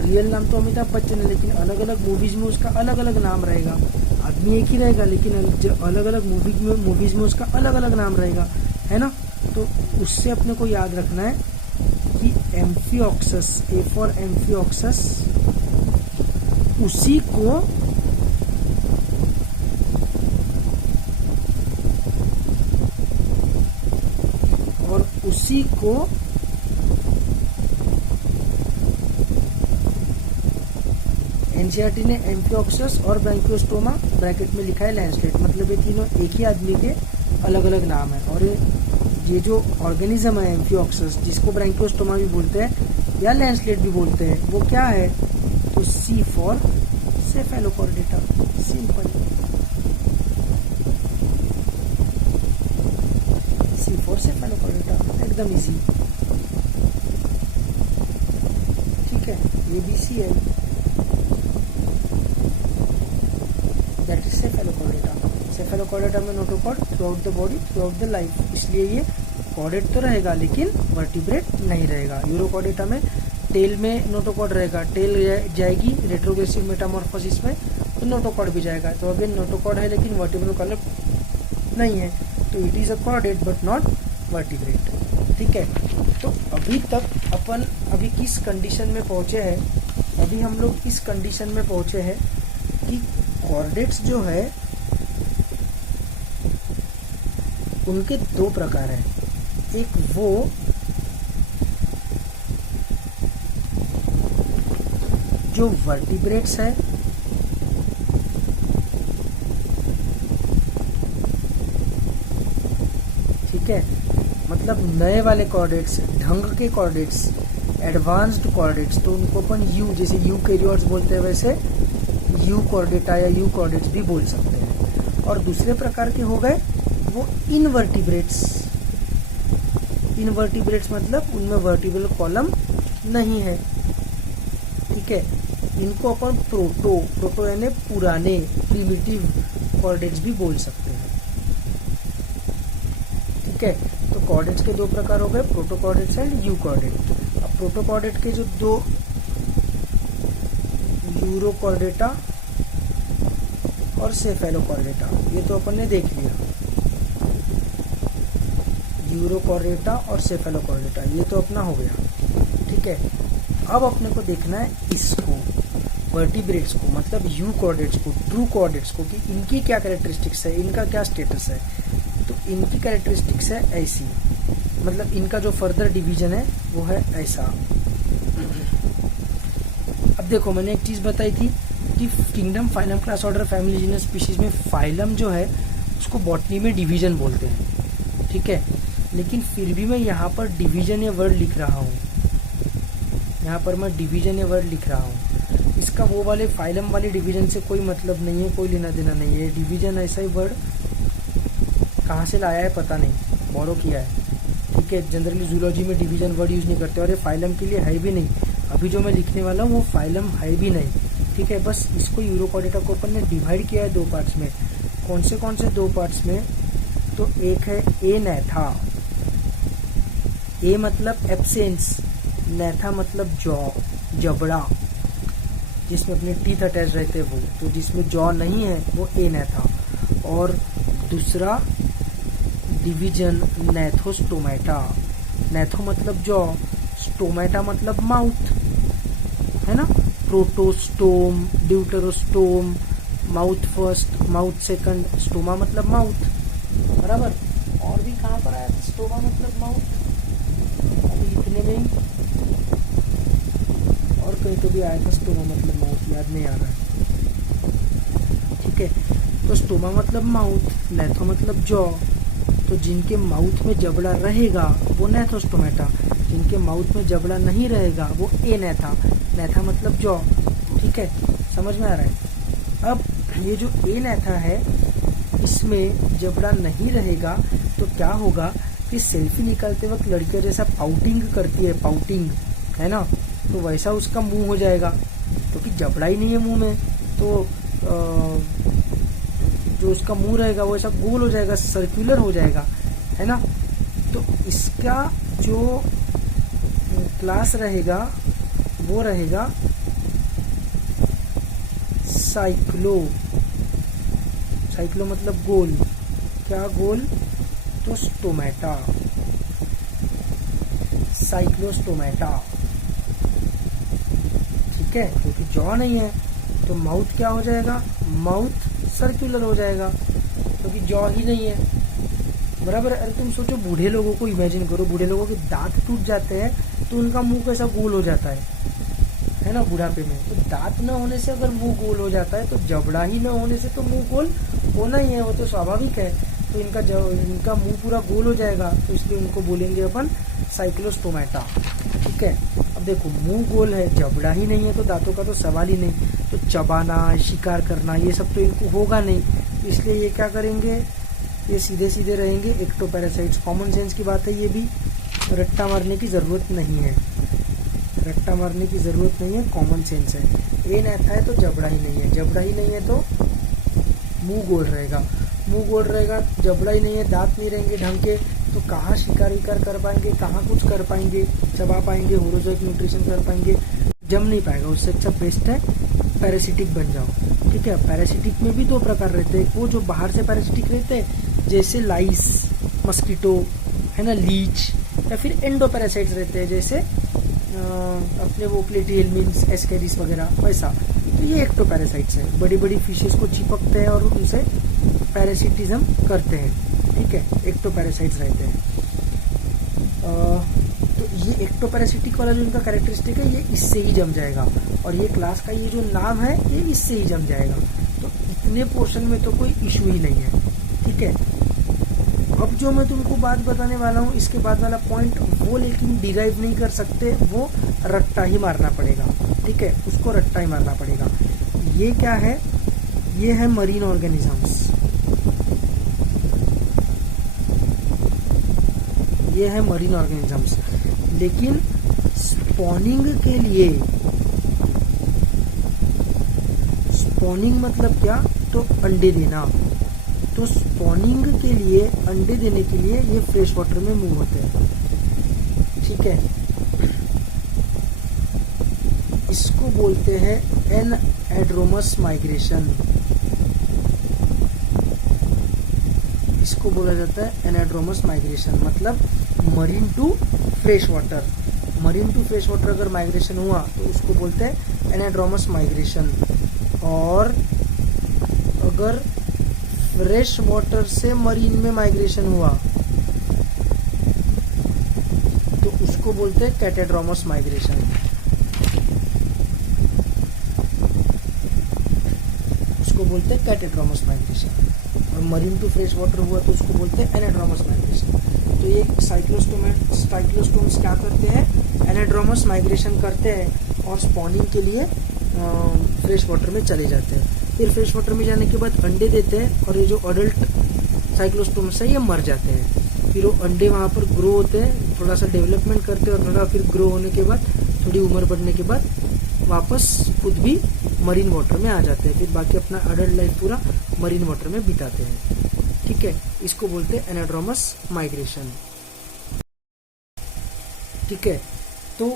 रियल नाम तो अमिताभ बच्चन है, लेकिन अलग अलग मूवीज में उसका अलग अलग नाम रहेगा। आदमी एक ही रहेगा लेकिन अलग अलग मूवीज में उसका अलग अलग नाम रहेगा, है ना। तो उससे अपने को याद रखना है कि एम्फिऑक्सस, ए फॉर एम्फिऑक्सस, उसी को और उसी को एनसीईआरटी ने एम्फिऑक्सस और ब्रैंकियोस्टोमा ब्रैकेट में लिखा है लैंसलेट, मतलब ये तीनों एक ही आदमी के अलग अलग नाम है। और ये जो ऑर्गेनिज्म है एम्फिऑक्सस, जिसको ब्रैंकियोस्टोमा भी बोलते हैं या लैंसलेट भी बोलते हैं, वो क्या है? तो C for Cephalochordata, simple. C for Cephalochordata, एकदम इजी, ठीक है। ABCL, that is Cephalochordata. Cephalochordata में notochord throughout the body, throughout the life, इसलिए ये कॉर्डेट तो रहेगा लेकिन वर्टिब्रेट नहीं रहेगा। यूरोकॉर्डेटा में टेल में नोटोकॉर्ड रहेगा, टेल जाएगी रेट्रोग्रेसिव मेटामॉर्फोसिस में तो नोटोकॉर्ड भी जाएगा। तो अगेन नोटोकॉर्ड है लेकिन वर्टिब्रल कॉलम नहीं है, तो it is a chordate but not vertebrate, ठीक है। तो अभी तक अपन अभी किस कंडीशन में पहुंचे हैं? अभी हम लोग इस कंडीशन में पहुंचे हैं कि कॉर्डेट्स जो है उनके 2 प्रकार हैं। एक वो जो वर्टिब्रेट्स है, ठीक है, मतलब नए वाले कॉर्डेट्स, ढंग के कॉर्डेट्स, एडवांस्ड कॉर्डेट्स, तो उनको अपन यू, जैसे यूकैरियोट्स बोलते हैं वैसे यूकॉर्डेटा या यूकॉर्डेट्स भी बोल सकते हैं। और दूसरे प्रकार के हो गए वो इनवर्टिब्रेट्स। इनवर्टिब्रेट्स मतलब उनमें वर्टिब्रल कॉलम नहीं है, ठीक है। इनको अपन प्रोटो यानी पुराने प्रिमिटिव कॉर्डेट्स भी बोल सकते हैं, ठीक है। तो कॉर्डेट्स के 2 प्रकार हो गए, प्रोटोकॉर्डेट्स एंड यूकॉर्डेट। अब प्रोटोकॉर्डेट के जो 2, यूरोकॉर्डेटा और सेफेलोकॉर्डेटा, ये तो अपन ने देख लिया। यूरोकॉर्डेटा और सेफेलोकॉर्डेटा ये तो अपना हो गया, ठीक है। अब अपने को देखना है इसको, वर्टिब्रेट्स को, मतलब यूकॉर्डेट्स को, ट्रू कॉर्डेट्स को, कि इनकी क्या कैरेक्टरिस्टिक्स है, इनका क्या स्टेटस है। तो इनकी कैरेक्टरिस्टिक्स है ऐसी, मतलब इनका जो फर्दर डिवीजन है वो है ऐसा। अब देखो, मैंने एक चीज़ बताई थी कि kingdom, phylum, class, order, family, genus, species में फाइलम जो है उसको बॉटनी में डिवीजन बोलते हैं, ठीक है। लेकिन फिर भी मैं यहाँ पर डिवीजन या वर्ड लिख रहा हूँ, यहाँ पर मैं डिवीजन या वर्ड लिख रहा हूँ। इसका वो वाले फाइलम वाले डिवीजन से कोई मतलब नहीं है, कोई लेना देना नहीं है। डिवीजन ऐसा ही वर्ड कहाँ से लाया है पता नहीं, बोरो किया है, ठीक है। जनरली जूलॉजी में डिवीजन वर्ड यूज़ नहीं करते और ये फाइलम के लिए है भी नहीं। अभी जो मैं लिखने वाला हूँ वो फाइलम है भी नहीं, ठीक है। बस इसको यूरोकॉर्डेटा को अपन ने डिवाइड किया है दो पार्ट्स में। कौन से दो पार्ट्स में? तो एक है एनैथा, ए मतलब एब्सेंस, नैथा मतलब जॉ, जबड़ा, जिसमें अपने टीथ अटैच रहते हैं वो, तो जिसमें जॉ नहीं है वो एनैथा। और दूसरा डिवीजन नैथोस्टोमेटा, नैथो मतलब जॉ, स्टोमेटा मतलब माउथ, है ना। Protostome, deuterostome, mouth first, mouth second, stoma मतलब माउथ, बराबर। और भी कहाँ पर आया स्टोमा मतलब माउथ? अभी लिखने में ही और कहीं तो भी आया था स्टोमा मतलब माउथ, याद नहीं आ रहा है, ठीक है। तो स्टोमा मतलब माउथ, नैथो मतलब जॉ। तो जिनके माउथ में जबड़ा रहेगा वो नैथोस्टोमेटा, जिनके माउथ में जबड़ा नहीं रहेगा वो एनैथा, नैथा मतलब जॉ, ठीक है। समझ में आ रहा है? अब ये जो एनैथा है इसमें जबड़ा नहीं रहेगा तो क्या होगा कि सेल्फी निकालते वक्त लड़कियां जैसा पाउटिंग करती है, पाउटिंग, है ना, तो वैसा उसका मुंह हो जाएगा, क्योंकि तो जबड़ा ही नहीं है मुंह में। तो जो उसका मुंह रहेगा वो ऐसा गोल हो जाएगा, सर्कुलर हो जाएगा, है ना। तो इसका जो क्लास रहेगा वो रहेगा साइक्लो, साइक्लो मतलब गोल, क्या गोल? तो स्टोमेटा, साइक्लोस्टोमेटा, ठीक है। क्योंकि जॉ नहीं है तो माउथ क्या हो जाएगा? माउथ सर्कुलर हो जाएगा, क्योंकि जॉ ही नहीं है, बराबर। अरे तुम सोचो, बूढ़े लोगों को इमेजिन करो, बूढ़े लोगों के दांत टूट जाते हैं तो उनका मुंह कैसा गोल हो जाता है ना, बुढ़ापे में। तो दांत न होने से अगर मुंह गोल हो जाता है तो जबड़ा ही न होने से तो मुंह गोल होना ही है, वो तो स्वाभाविक है। तो इनका मुंह पूरा गोल हो जाएगा, तो इसलिए उनको बोलेंगे अपन साइक्लोस्टोमेटा, ठीक है। अब देखो, मुंह गोल है, जबड़ा ही नहीं है, तो दांतों का तो सवाल ही नहीं, तो चबाना, शिकार करना ये सब तो इनको होगा नहीं, इसलिए ये क्या करेंगे? ये सीधे सीधे रहेंगे एक्टोपैरासाइट्स। कॉमन सेंस की बात है, ये भी रट्टा मारने की जरूरत नहीं है, रट्टा मारने की जरूरत नहीं है, कॉमन सेंस है। एनैथा है तो जबड़ा ही नहीं है, जबड़ा ही नहीं है तो मुंह गोल रहेगा, मुंह गोल रहेगा, जबड़ा ही नहीं है, दांत नहीं रहेंगे ढंग के, तो कहाँ शिकार विकार कर पाएंगे, कहाँ कुछ कर पाएंगे, चबा पाएंगे, होरोजोइक न्यूट्रिशन कर पाएंगे? जम नहीं पाएगा। उससे अच्छा बेस्ट है पैरासिटिक बन जाओ, ठीक है। पैरासिटिक में भी दो प्रकार रहते हैं, वो जो बाहर से पैरासिटिक रहते हैं जैसे लाइस, मस्कीटो, है ना, लीच, या फिर एंडोपैरासाइट्स रहते हैं जैसे अपने वो प्लेटिहेल्मिन्स, एस्केरिस वगैरह, वैसा। तो ये एक्टोपैरासाइट्स है, बड़ी बड़ी फिशेस को चिपकते हैं और उनसे पैरासिटिज्म करते हैं, ठीक है, एक्टोपैरासाइट्स रहते हैं। तो ये एक्टोपैरासिटिक वाला जो इनका कैरेक्टरिस्टिक है ये इससे ही जम जाएगा, और ये क्लास का ये जो नाम है ये इससे ही जम जाएगा। तो इतने पोर्शन में तो कोई इशू ही नहीं है, ठीक है। अब जो मैं तुमको बात बताने वाला हूँ इसके बाद वाला पॉइंट, वो लेकिन डिराइव नहीं कर सकते, वो रट्टा ही मारना पड़ेगा, ठीक है, उसको रट्टा ही मारना पड़ेगा। ये क्या है? ये है मरीन ऑर्गेनिजम्स, ये है मरीन ऑर्गेनिजम्स। लेकिन स्पॉनिंग के लिए, स्पॉनिंग मतलब क्या? तो अंडे देना। तो स्पॉनिंग के लिए, अंडे देने के लिए ये फ्रेश वाटर में मूव होते हैं, ठीक है। इसको बोलते हैं एनएड्रोमस माइग्रेशन, इसको बोला जाता है एनएड्रोमस माइग्रेशन, मतलब marine to fresh water. Marine to fresh water अगर माइग्रेशन हुआ तो उसको बोलते हैं एनएड्रोमस माइग्रेशन। और अगर फ्रेश वाटर से मरीन में माइग्रेशन हुआ तो उसको बोलते हैं कैटेड्रोमस माइग्रेशन, उसको बोलते हैं कैटेड्रोमस माइग्रेशन। और मरीन टू फ्रेश वाटर हुआ तो उसको बोलते हैं एनाड्रोमस माइग्रेशन। तो ये साइक्लोस्टोम्स क्या करते हैं, एनाड्रोमस माइग्रेशन करते हैं और स्पॉनिंग के लिए फ्रेश वाटर में चले जाते हैं। फिर फ्रेश वाटर में जाने के बाद अंडे देते हैं और ये जो अडल्ट साइक्लोस्टोम्स है ये मर जाते हैं। फिर वो अंडे वहाँ पर ग्रो होते हैं, थोड़ा सा डेवलपमेंट करते हैं और थोड़ा फिर ग्रो होने के बाद थोड़ी उम्र बढ़ने के बाद वापस खुद भी मरीन वाटर में आ जाते हैं। फिर बाकी अपना अडल्ट लाइफ पूरा मरीन वाटर में बिताते हैं। ठीक है, इसको बोलते हैं एनाड्रोमस माइग्रेशन। ठीक है, तो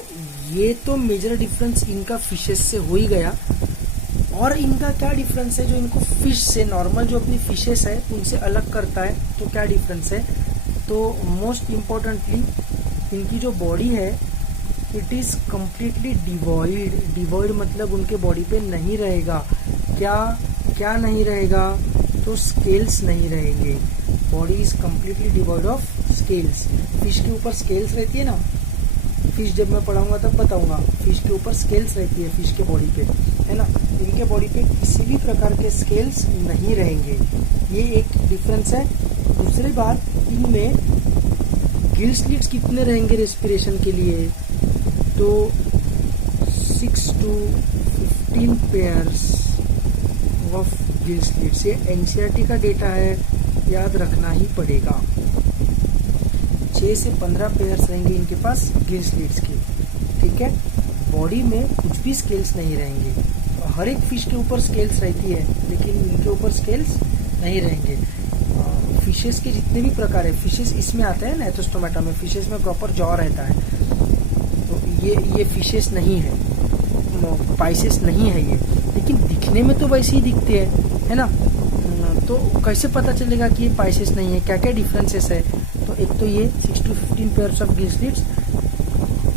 ये तो मेजर डिफरेंस इनका फिशेस से हो ही गया। और इनका क्या डिफरेंस है जो इनको फिश से, नॉर्मल जो अपनी फिशेस है उनसे अलग करता है, तो क्या डिफरेंस है? तो मोस्ट इम्पोर्टेंटली इनकी जो बॉडी है इट इज कम्प्लीटली डिवॉइड मतलब उनके बॉडी पे नहीं रहेगा। क्या नहीं रहेगा? तो स्केल्स नहीं रहेंगे। Body is completely devoid of scales. Fish के ऊपर स्केल्स रहती है ना, फिश जब मैं पढ़ाऊंगा तब बताऊंगा, फिश के ऊपर स्केल्स रहती है फिश के बॉडी पे, है ना। इनके बॉडी पे किसी भी प्रकार के स्केल्स नहीं रहेंगे, ये एक डिफरेंस है। दूसरी बात, इनमें गिल स्लिट्स कितने रहेंगे रेस्पिरेशन के लिए? तो 6 to 15 pairs of gill slits. ये एनसीईआरटी का डेटा है, याद रखना ही पड़ेगा। 6 से 15 पेयर्स रहेंगे इनके पास गिल स्लिट्स के। ठीक है, बॉडी में कुछ भी स्केल्स नहीं रहेंगे। हर एक फिश के ऊपर स्केल्स रहती है लेकिन इनके ऊपर स्केल्स नहीं रहेंगे। फिशेस के जितने भी प्रकार है, फिशेस इसमें आते हैं नाइथोस्टोमेटा में, फिशेस में प्रॉपर जॉ रहता है, तो ये फिशेस नहीं है, पाइसेस नहीं है ये, लेकिन दिखने में तो वैसे ही दिखते हैं, है ना। तो कैसे पता चलेगा कि ये पाइसेस नहीं है? क्या क्या डिफरेंसेस है? तो एक तो ये 6 to 15 pairs of gill slits,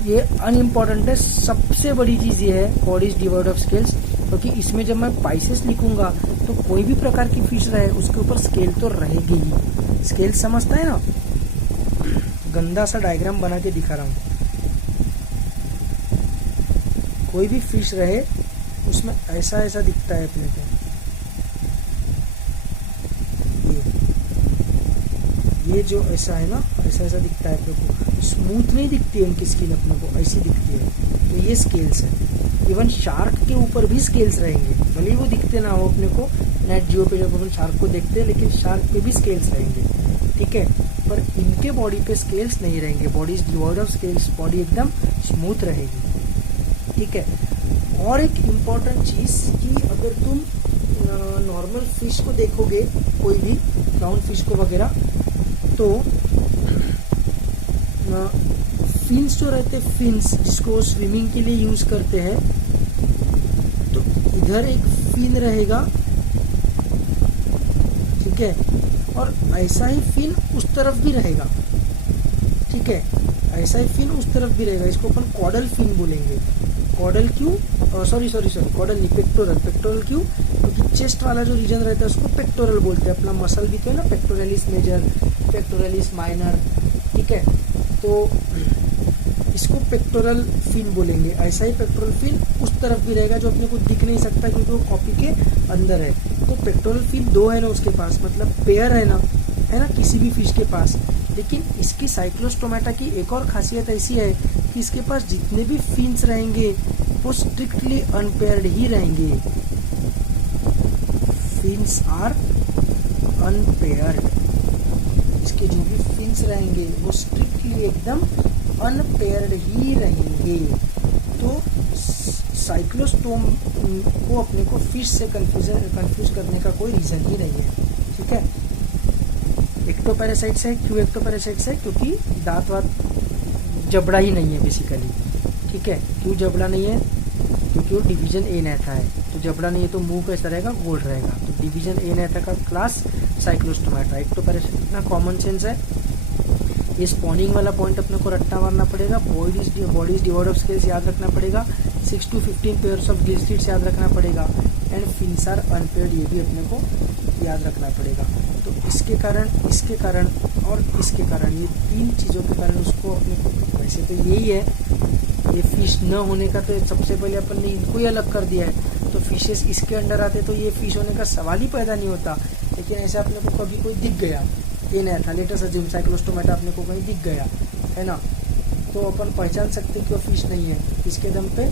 ये अनइम्पॉर्टेंट है। सबसे बड़ी चीज ये है body is devoid of scales, क्योंकि इसमें जब मैं पाइसेस लिखूंगा तो कोई भी प्रकार की फिश रहे उसके ऊपर स्केल तो रहेगी ही। स्केल समझता है ना, गंदा सा डायग्राम बना के दिखा रहा हूं। कोई भी फिश रहे उसमें ऐसा ऐसा दिखता है अपने को, ये जो ऐसा है ना, ऐसा ऐसा दिखता है अपने को, स्मूथ नहीं दिखती है उनकी स्किन, अपने को ऐसी दिखती है, तो ये स्केल्स है। इवन शार्क के ऊपर भी स्केल्स रहेंगे, भले ही वो दिखते ना हो अपने को, नेट जियो पे जब अपन शार्क को देखते हैं, लेकिन शार्क पे भी स्केल्स रहेंगे। ठीक है, पर इनके बॉडी पे स्केल्स नहीं रहेंगे, body is devoid of scales, body एकदम स्मूथ रहेगी। ठीक है, और एक इम्पॉर्टेंट चीज कि अगर तुम नॉर्मल फिश को देखोगे, कोई भी क्लाउन फिश को वगैरह, तो फिन्स जो रहते हैं, फिन्स जिसको स्विमिंग के लिए यूज करते हैं, तो इधर एक फिन रहेगा, ठीक है, और ऐसा ही फिन उस तरफ भी रहेगा। ठीक है, ऐसा ही फिन उस तरफ भी रहेगा, इसको अपन कॉडल फिन बोलेंगे। कॉडल क्यों? सॉरी कॉडल नहीं, पेक्टोरल। पेक्टोरल क्यों? क्योंकि चेस्ट वाला जो रीजन रहता है उसको पेक्टोरल बोलते हैं। अपना मसल भी तो है ना, पेक्टोरलिस मेजर, पेक्टोरलिस माइनर। ठीक है, तो इसको पेक्टोरल फिन बोलेंगे। ऐसा ही पेक्टोरल फिन उस तरफ भी रहेगा जो अपने को दिख नहीं सकता क्योंकि वो कॉपी के अंदर है। तो पेक्टोरल फिन 2 है ना उसके पास, मतलब पेयर है ना किसी भी फिश के पास। लेकिन इसकी साइक्लोस्टोमेटा की एक और खासियत ऐसी है कि इसके पास जितने भी फिन्स रहेंगे वो स्ट्रिक्टली अनपेयर्ड ही रहेंगे। फिन्स आर अनपेयर्ड, इसके जो भी फिन्स रहेंगे वो स्ट्रिक्टली एकदम अनपेयर्ड ही रहेंगे। तो साइक्लोस्टोम को अपने को फिश से कंफ्यूज करने का कोई रीजन ही नहीं है। ठीक है, एक्टोपैरासाइट्स है। क्यों एक्टोपैरासाइट्स है? क्योंकि दांत वात जबड़ा ही नहीं है बेसिकली। ठीक है, क्यों जबड़ा नहीं है? क्योंकि वो डिवीजन ए नेथा है, तो जबड़ा नहीं है तो मुंह कैसा रहेगा? गोल रहेगा। तो डिवीजन ए नेथा का क्लास साइक्लोस्टोमेटा। एक्टोपैरासाइट इतना कॉमन सेंस है, ये स्पॉनिंग वाला पॉइंट अपने को रट्टा मारना पड़ेगा। Body is devoid of scales याद रखना पड़ेगा। 6 to 15 pairs of gill slits याद रखना पड़ेगा। एंड फिन्स आर अनपेयर्ड, ये भी अपने को याद रखना पड़ेगा। तो इसके कारण और इसके कारण, ये 3 चीज़ों के कारण उसको अपने को, वैसे तो यही है, ये फिश न होने का तो सबसे पहले अपन ने इनको ही अलग कर दिया है। तो फिशेस इसके अंडर आते तो ये फिश होने का सवाल ही पैदा नहीं होता। लेकिन ऐसे अपने को कभी कोई दिख गया, ये नया था, लेटेस्ट अज्यूम साइक्लोस्टोमेटा अपने को कहीं दिख गया, है ना, तो अपन पहचान सकते कि वो फिश नहीं है। इसके दम पे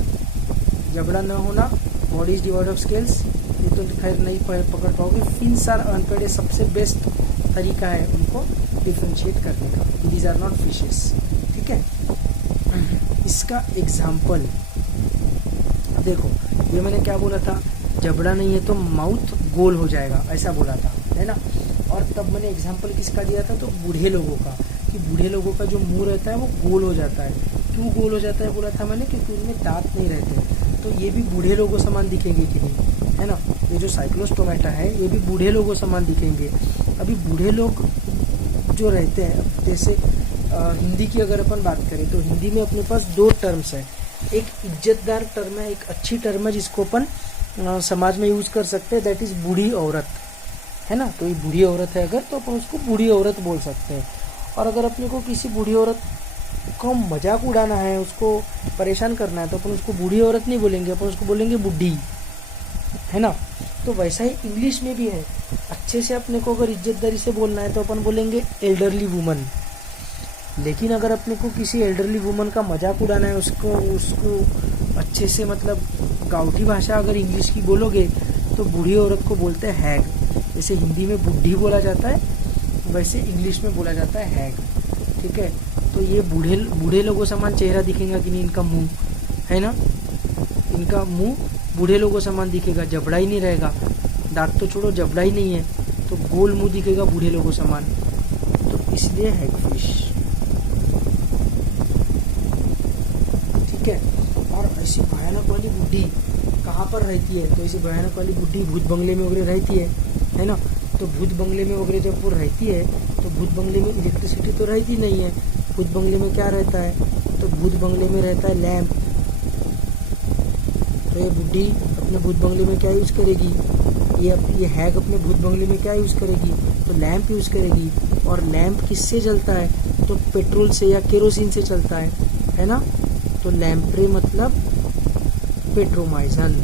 जबड़ा न होना, body is devoid of scales, ये तो खैर नहीं पकड़ पाओगे। फिन्स आर अनपेड, सबसे बेस्ट तरीका है उनको डिफ्रेंशिएट करने का। दीज आर नॉट फिशेस, ठीक है। इसका एग्जाम्पल देखो, ये मैंने क्या बोला था, जबड़ा नहीं है तो माउथ गोल हो जाएगा, ऐसा बोला था, है ना। और तब मैंने एग्जाम्पल किसका दिया था, तो बूढ़े लोगों का, कि बूढ़े लोगों का जो मुंह रहता है वो गोल हो जाता है। क्यों गोल हो जाता है बोला था मैंने, क्योंकि उनमें दांत नहीं रहते। तो ये भी बूढ़े लोगों समान दिखेंगे कि नहीं, है ना। ये जो साइक्लोस्टोमेटा है ये भी बूढ़े लोगों समान दिखेंगे। अभी बूढ़े लोग जो रहते हैं, जैसे हिंदी की अगर अपन बात करें तो हिंदी में अपने पास दो टर्म्स है, एक इज्जतदार टर्म है, एक अच्छी टर्म है जिसको अपन समाज में यूज कर सकते हैं, दैट इज बूढ़ी औरत, है ना। तो ये बूढ़ी औरत है अगर, तो अपन उसको बूढ़ी औरत बोल सकते हैं। और अगर अपने को किसी बूढ़ी औरत को मजाक उड़ाना है, उसको परेशान करना है, तो अपन उसको बूढ़ी औरत नहीं बोलेंगे, अपन उसको बोलेंगे बुढ़ी, है ना। तो वैसा ही इंग्लिश में भी है, अच्छे से अपने को अगर इज्जतदारी से बोलना है तो अपन बोलेंगे एल्डरली वुमन। लेकिन अगर अपने को किसी एल्डरली वुमन का मजाक उड़ाना है, उसको अच्छे से, मतलब गाँवठी भाषा अगर इंग्लिश की बोलोगे तो बूढ़ी औरत को बोलते हैं हैग। जैसे हिंदी में बुढ़ी बोला जाता है, वैसे इंग्लिश में बोला जाता है हैग, ठीक है। तो ये बूढ़े लोगों समान चेहरा दिखेगा कि नहीं, इनका मुंह, है ना, इनका मुंह बूढ़े लोगों समान दिखेगा, जबड़ा ही नहीं रहेगा, दांत तो छोड़ो जबड़ा ही नहीं है, तो गोल मुंह दिखेगा बूढ़े लोगों समान, तो इसलिए हैगफिश, ठीक है। और ऐसी भयानक वाली बुढ़ी कहाँ पर रहती है, तो ऐसी भयानक वाली बुढ़ी भूत बंगले में वगैरह रहती है ना। तो भूत बंगले में वगैरह जब वो रहती है तो भूत बंगले में इलेक्ट्रिसिटी तो रहती नहीं है, भूत बंगले में क्या रहता है, तो भूत बंगले में रहता है लैंप। तो ये बुढ़ी अपने भूत बंगले में क्या यूज़ करेगी, ये हैग अपने भूत बंगले में क्या यूज़ करेगी, तो लैंप यूज़ करेगी। और लैंप किससे जलता है, तो पेट्रोल से या केरोसिन से चलता है ना। तो लैंप्रे मतलब पेट्रोमाइजन,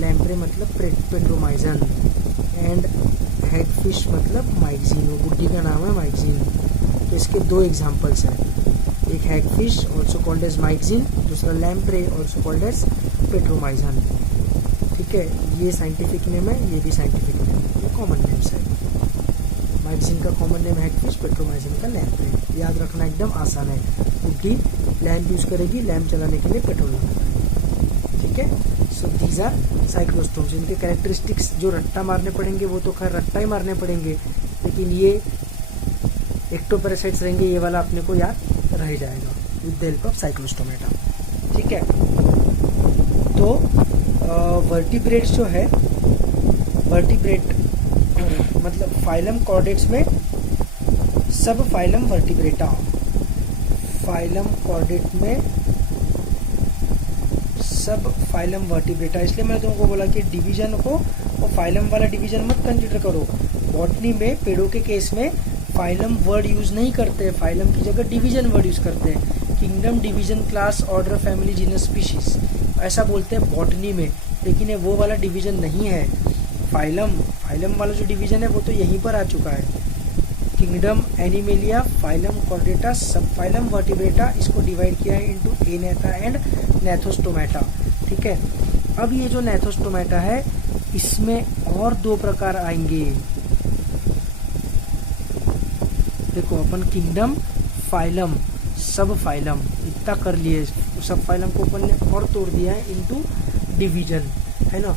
लैंप्रे मतलब पेट्रोमाइजन, एंड हैगफिश मतलब माइक्सिन, वो बुड्ढी का नाम है माइक्सिन। तो इसके दो एग्जांपल्स हैं, एक हैगफिश ऑल्सो कॉल्ड एज माइक्सिन, दूसरा लैंप्रे ऑल्सो कॉल्ड एज पेट्रोमाइजन, ठीक है। ये साइंटिफिक नेम है, ये भी साइंटिफिक नेम है, ये कॉमन नेम्स है। माइक्सिन का कॉमन नेम हैगफिश, पेट्रोमाइजन का लैंप्रे। याद रखना एकदम आसान है, बुड्ढी लैंप यूज़ करेगी, लैंप चलाने के लिए पेट्रोल लगाना, ठीक है। So these are cyclostomes. इनके कैरेक्टरिस्टिक्स जो रट्टा मारने पड़ेंगे वो तो खैर रट्टा ही मारने पड़ेंगे, लेकिन ये एक्टोपैरासाइट्स रहेंगे, ये वाला अपने को याद रह जाएगा with the help of Cyclostomata, ठीक है। तो वर्टिब्रेट्स जो है, वर्टिब्रेट मतलब फाइलम कॉर्डेट्स में सब फाइलम वर्टिब्रेटा, फाइलम कॉर्डेट में सब फाइलम वर्टिब्रेटा। इसलिए मैंने तुमको बोला कि डिवीजन को और फाइलम वाला डिवीजन मत कंसिडर करो। बॉटनी में पेड़ों के केस में फाइलम वर्ड यूज नहीं करते हैं, फाइलम की जगह डिवीजन वर्ड यूज करते हैं। Kingdom, division, class, order, family, genus, species ऐसा बोलते हैं बॉटनी में, लेकिन ये वो वाला डिवीजन नहीं है। फाइलम वाला जो डिवीजन है वो तो यहीं पर आ चुका है। किंगडम एनिमेलिया, फाइलम कॉर्डेटा, सब फाइलम वर्टिब्रेटा, इसको डिवाइड किया है इनटू एनेथा एंड नेथोस्टोमेटा, ठीक है। अब ये जो नेथोस्टोमेटा है इसमें और दो प्रकार आएंगे। देखो अपन किंगडम, फाइलम, सब फाइलम इतना कर लिए, सब फाइलम को अपन ने और तोड़ दिया है इनटू डिवीजन, है ना।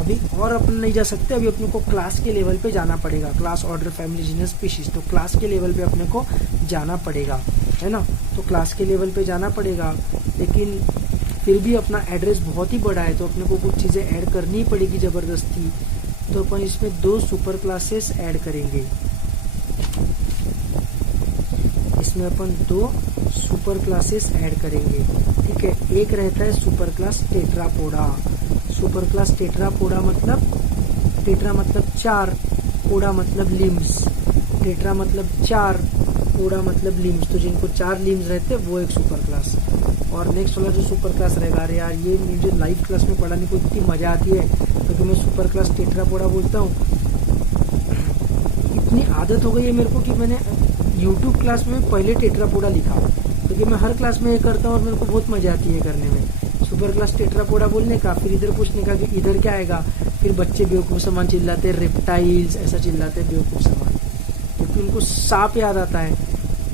अभी और अपन नहीं जा सकते, अभी अपने को क्लास के लेवल पे जाना पड़ेगा, class, order, family, genus, species. तो क्लास के लेवल पे अपने को जाना पड़ेगा, है ना। तो क्लास के लेवल पे जाना पड़ेगा, लेकिन फिर भी अपना एड्रेस बहुत ही बड़ा है, तो अपने को कुछ चीज़ें ऐड करनी ही पड़ेगी ज़बरदस्ती। तो अपन इसमें दो सुपर क्लासेस ऐड करेंगे, इसमें अपन दो सुपर क्लासेस ऐड करेंगे, ठीक है। एक रहता है super class Tetrapoda. Super class Tetrapoda मतलब, टेट्रा मतलब चार, पोडा मतलब लिम्स, टेट्रा मतलब चार, पोडा मतलब लिम्स। तो जिनको चार लिम्स रहते हैं वो एक सुपर क्लास। और नेक्स्ट वाला जो सुपर क्लास रहेगा, अरे यार ये मुझे लाइव क्लास में पढ़ाने को इतनी मजा आती है, क्योंकि मैं सुपर क्लास टेट्रापोडा बोलता हूँ, इतनी आदत हो गई है मेरे को कि मैंने यूट्यूब क्लास में पहले टेट्रापोडा लिखा, क्योंकि मैं हर क्लास में ये करता हूँ और मेरे को बहुत मजा आती है करने में। सुपर क्लास टेट्रापोडा बोलने का, फिर इधर पूछने का कि इधर क्या आएगा, फिर बच्चे बेवकूफ़ समान चिल्लाते, रेप्टाइल्स ऐसा चिल्लाते बेवकूफ़ समान, क्योंकि उनको सांप याद आता है।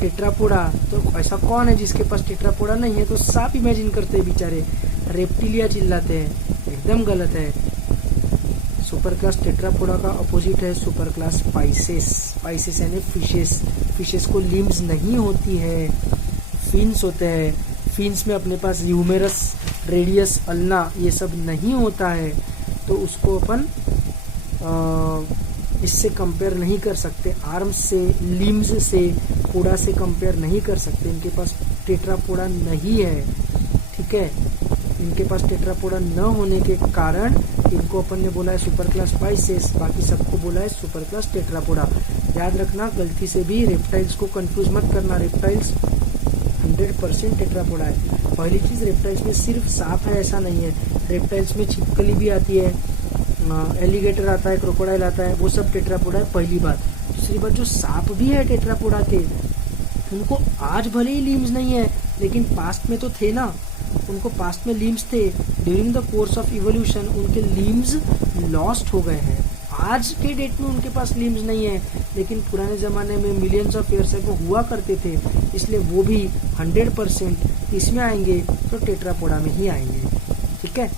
टेट्रापोडा तो ऐसा कौन है जिसके पास टेट्रापोडा नहीं है, तो सांप इमेजिन करते हैं बेचारे, रेप्टिलिया चिल्लाते हैं, एकदम गलत है। सुपर क्लास टेट्रापोडा का अपोजिट है सुपर क्लास पाइसेस। पाइसेस यानी फिशेस। फिशेस को लिम्स नहीं होती है, फिन्स होते हैं। फिन्स में अपने पास ह्यूमेरस, रेडियस, अल्ना ये सब नहीं होता है, तो उसको अपन इससे कंपेयर नहीं कर सकते। आर्म्स से, लिम्स से, पोडा से कंपेयर नहीं कर सकते। इनके पास टेट्रापोडा नहीं है, ठीक है। इनके पास टेट्रापोडा न होने के कारण इनको अपन ने बोला है सुपर क्लास पाइसेस, बाकी सबको बोला है सुपर क्लास टेट्रापोडा। याद रखना, गलती से भी रेप्टाइल्स को कंफ्यूज मत करना। रेप्टाइल्स 100% टेट्रापोडा है। पहली चीज, रेप्टाइल्स में सिर्फ सांप है ऐसा नहीं है, रेप्टाइल्स में छिपकली भी आती है, एलिगेटर आता है, क्रोकोडाइल आता है, वो सब टेट्रापोडा है, पहली बात। दूसरी बात, जो सांप भी है टेट्रापोडा के, उनको आज भले ही लिम्स नहीं है, लेकिन पास्ट में तो थे ना, उनको पास्ट में लिम्स थे। During the course of evolution उनके लिम्स लॉस्ट हो गए हैं। आज के डेट में उनके पास लिम्स नहीं है, लेकिन पुराने जमाने में मिलियंस ऑफ ईयर्स अगो हुआ करते थे, इसलिए वो भी 100% इसमें आएंगे तो टेट्रापोडा में ही आएंगे, ठीक है।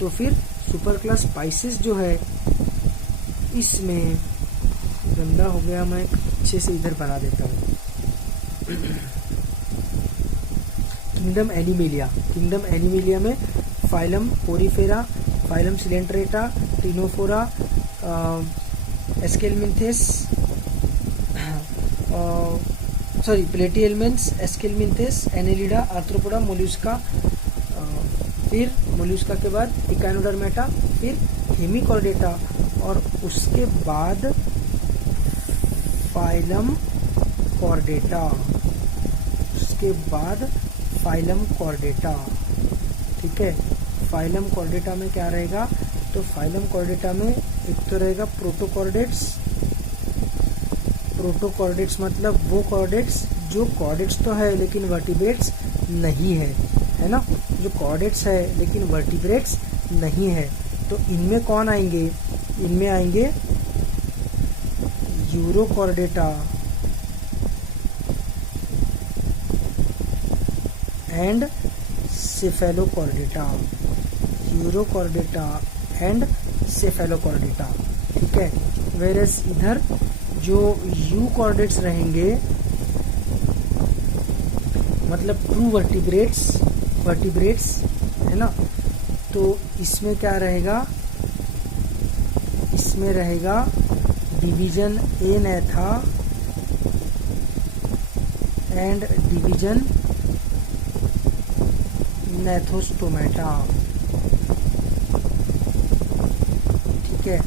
तो फिर सुपर क्लास पाइसेस जो है, इसमें गंदा हो गया, मैं अच्छे से इधर बना देता हूँ। Kingdom Animalia. किंगडम एनिमेलिया में phylum Porifera, phylum Coelenterata, Ctenophora, Aschelminthes, Platyhelminthes, Aschelminthes, Annelida, Arthropoda, Mollusca, फिर मोल्यूस्का के बाद इकाइनोडर्मेटा, फिर हेमिकॉर्डेटा, और उसके बाद फाइलम कॉर्डेटा, उसके बाद फाइलम कॉर्डेटा, ठीक है। फाइलम कॉर्डेटा में क्या रहेगा, तो फाइलम कॉर्डेटा में एक तो रहेगा प्रोटोकॉर्डेट्स। प्रोटोकॉर्डेट्स मतलब वो कॉर्डेट्स जो कॉर्डेट्स तो है लेकिन वर्टिब्रेट्स नहीं है ना, जो कॉर्डेट्स है लेकिन वर्टिब्रेट्स नहीं है। तो इनमें कौन आएंगे, इनमें आएंगे urochordata and Cephalochordata, urochordata and Cephalochordata, ठीक है। वेरस इधर जो यूकॉर्डेट्स रहेंगे, मतलब ट्रू वर्टिब्रेट्स है ना, तो इसमें क्या रहेगा, इसमें रहेगा डिवीजन एनेथा एंड डिवीजन नेथोस्टोमेटा, ठीक है।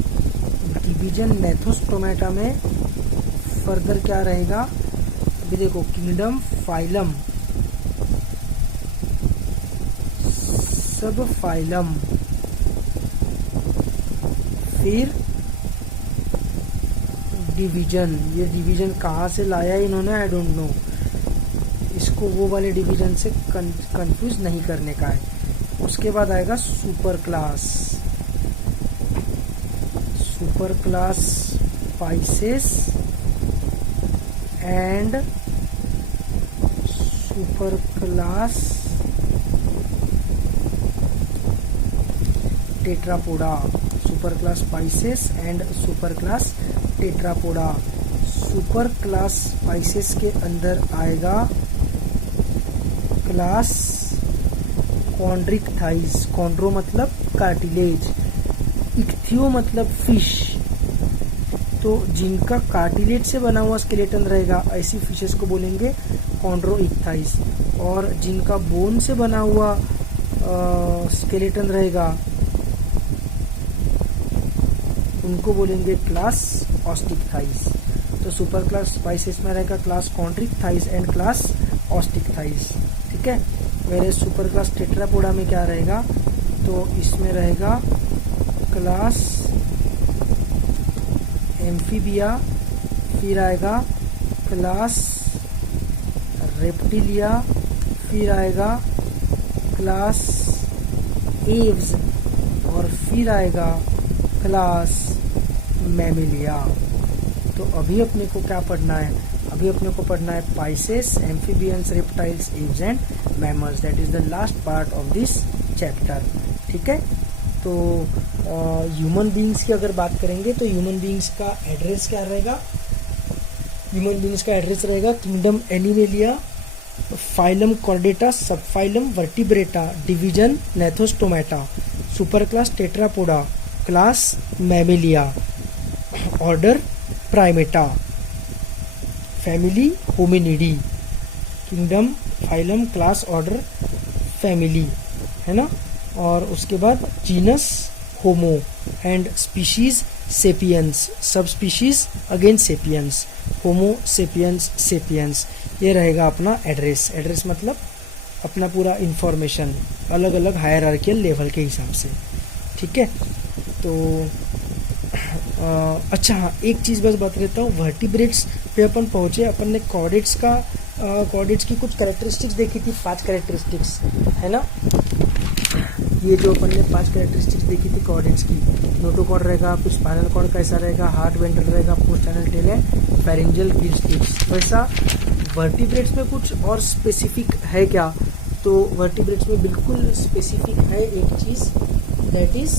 डिवीजन नेथोस्टोमेटा में फर्दर क्या रहेगा, अभी देखो, किंगडम, फाइलम, सब फाइलम, फिर डिवीजन। ये डिवीजन कहाँ से लाया इन्होंने, आई डोंट नो, इसको वो वाले डिवीजन से कंफ्यूज नहीं करने का है। उसके बाद आएगा super class, super class Pisces and super class Tetrapoda, super class Pisces and super class Tetrapoda. Super class Pisces के अंदर आएगा क्लास कॉन्ड्रिक्थाइस, कॉन्ड्रो मतलब कार्टिलेज, इक्थियो मतलब फिश, तो जिनका कार्टिलेज से बना हुआ स्केलेटन रहेगा ऐसी फिशेस को बोलेंगे कॉन्ड्रोइक्थाइस, और जिनका बोन से बना हुआ स्केलेटन रहेगा उनको बोलेंगे क्लास ऑस्टिकथाइस। तो सुपर क्लास स्पाइसेस में रहेगा क्लास कॉन्ड्रिक्थाइस एंड क्लास ऑस्टिकथाइस, ठीक है। मेरे सुपर क्लास टेट्रापोडा में क्या रहेगा, तो इसमें रहेगा क्लास एम्फीबिया, फिर आएगा क्लास रेप्टिलिया, फिर आएगा क्लास एव्स और फिर आएगा क्लास मैमिलिया। तो अभी अपने को क्या पढ़ना है, अभी अपने को पढ़ना है Pisces, amphibians, reptiles, Aves and mammals. That is the last part of this chapter. ठीक है, तो ह्यूमन बीइंग्स की अगर बात करेंगे तो ह्यूमन बीइंग्स का एड्रेस क्या रहेगा, ह्यूमन बीइंग्स का एड्रेस रहेगा किंगडम एनिमेलिया, फाइलम कॉर्डेटा, सब phylum vertebrata, division Gnathostomata, super class Tetrapoda, class Mammalia, order Primata, family Hominidae, kingdom, phylum, class, order, family, है ना। और उसके बाद genus homo and species sapiens, सब स्पीशीज अगेन सेपियंस, होमो सेपियंस सेपियंस। ये रहेगा अपना एड्रेस। एड्रेस मतलब अपना पूरा इंफॉर्मेशन अलग अलग हायरार्कियल लेवल के हिसाब से। ठीक है, तो अच्छा हाँ, एक चीज़ बस बता देता हूँ, वर्टिब्रेट्स पे अपन पहुँचे, अपन ने कॉर्डेट्स की कुछ कैरेक्टरिस्टिक्स देखी थी, 5 कैरेक्टरिस्टिक्स, है ना। ये जो अपन ने 5 कैरेक्टरिस्टिक्स देखी थी कॉर्डेट्स की, नोटोकॉर्ड रहेगा, फिर स्पाइनल कॉर्ड कैसा रहेगा, हार्ट वेंट्रल रहेगा, पोस्ट एनल टेल है, फेरेंजियल गिल्स टिप्स। वैसा वर्टिब्रेट्स में कुछ और स्पेसिफिक है क्या, तो वर्टिब्रेट्स में बिल्कुल स्पेसिफिक है एक चीज़, दैट इज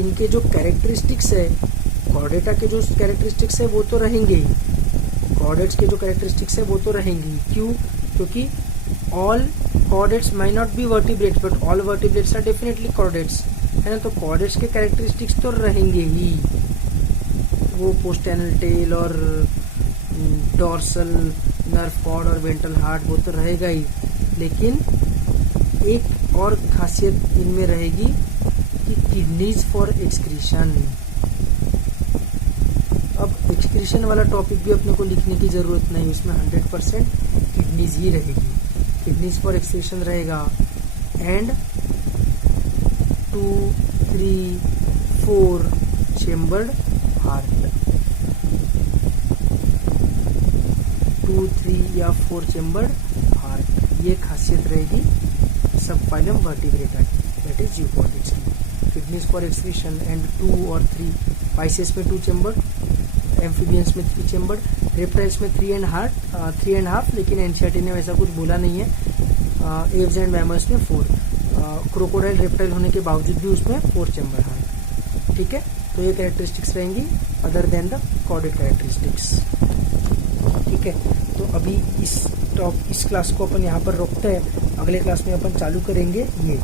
इनके जो कैरेक्टरिस्टिक्स है, कॉर्डेटा के जो कैरेक्टरिस्टिक्स है वो तो रहेंगे ही, कॉर्डेट्स के जो कैरेक्टरिस्टिक्स है वो तो रहेंगी। क्यों? क्योंकि all chordates may not be vertebrates but all vertebrates are definitely chordates, है ना। तो कॉर्डेट्स के कैरेक्टरिस्टिक्स तो रहेंगे ही, वो पोस्टेनल टेल और डॉर्सल नर्व कॉर्ड और वेंट्रल हार्ट वो तो रहेगा ही, लेकिन एक और खासियत इनमें रहेगी कि किडनीज फॉर एक्सक्रीशन। अब एक्सक्रीशन वाला टॉपिक भी अपने को लिखने की ज़रूरत नहीं, उसमें 100% किडनीज ही रहेगी, किडनीज फॉर एक्सक्रीशन रहेगा। एंड 2, 3, 4 चेम्बर्ड हार्ट, 2, 3 या 4 चेम्बर्ड हार्ट, ये खासियत रहेगी सब फाइलम वर्टिब्रेटा की, दैट इज यूकॉर्डेट्स की। किडनीज फॉर एक्सक्रीशन एंड 2 और 3, पाइसेस में 2 चेम्बर्ड, एम्फीबियंस में 3 चेम्बर्ड, रेप्टाइल्स में 3.5, लेकिन एनसीईआरटी ने वैसा कुछ बोला नहीं है। एव्स एंड मैमल्स में 4, क्रोकोडाइल रेप्टाइल होने के बावजूद भी उसमें 4 चेम्बर हार्ट। ठीक है, तो ये कैरेक्टरिस्टिक्स रहेंगी other than the chordate characteristics. ठीक है, तो अभी इस क्लास को अपन यहाँ पर रोकते हैं, अगले क्लास में अपन चालू करेंगे ये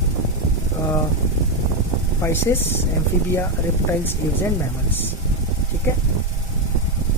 Pisces, amphibia, reptiles, Aves and mammals. ठीक है।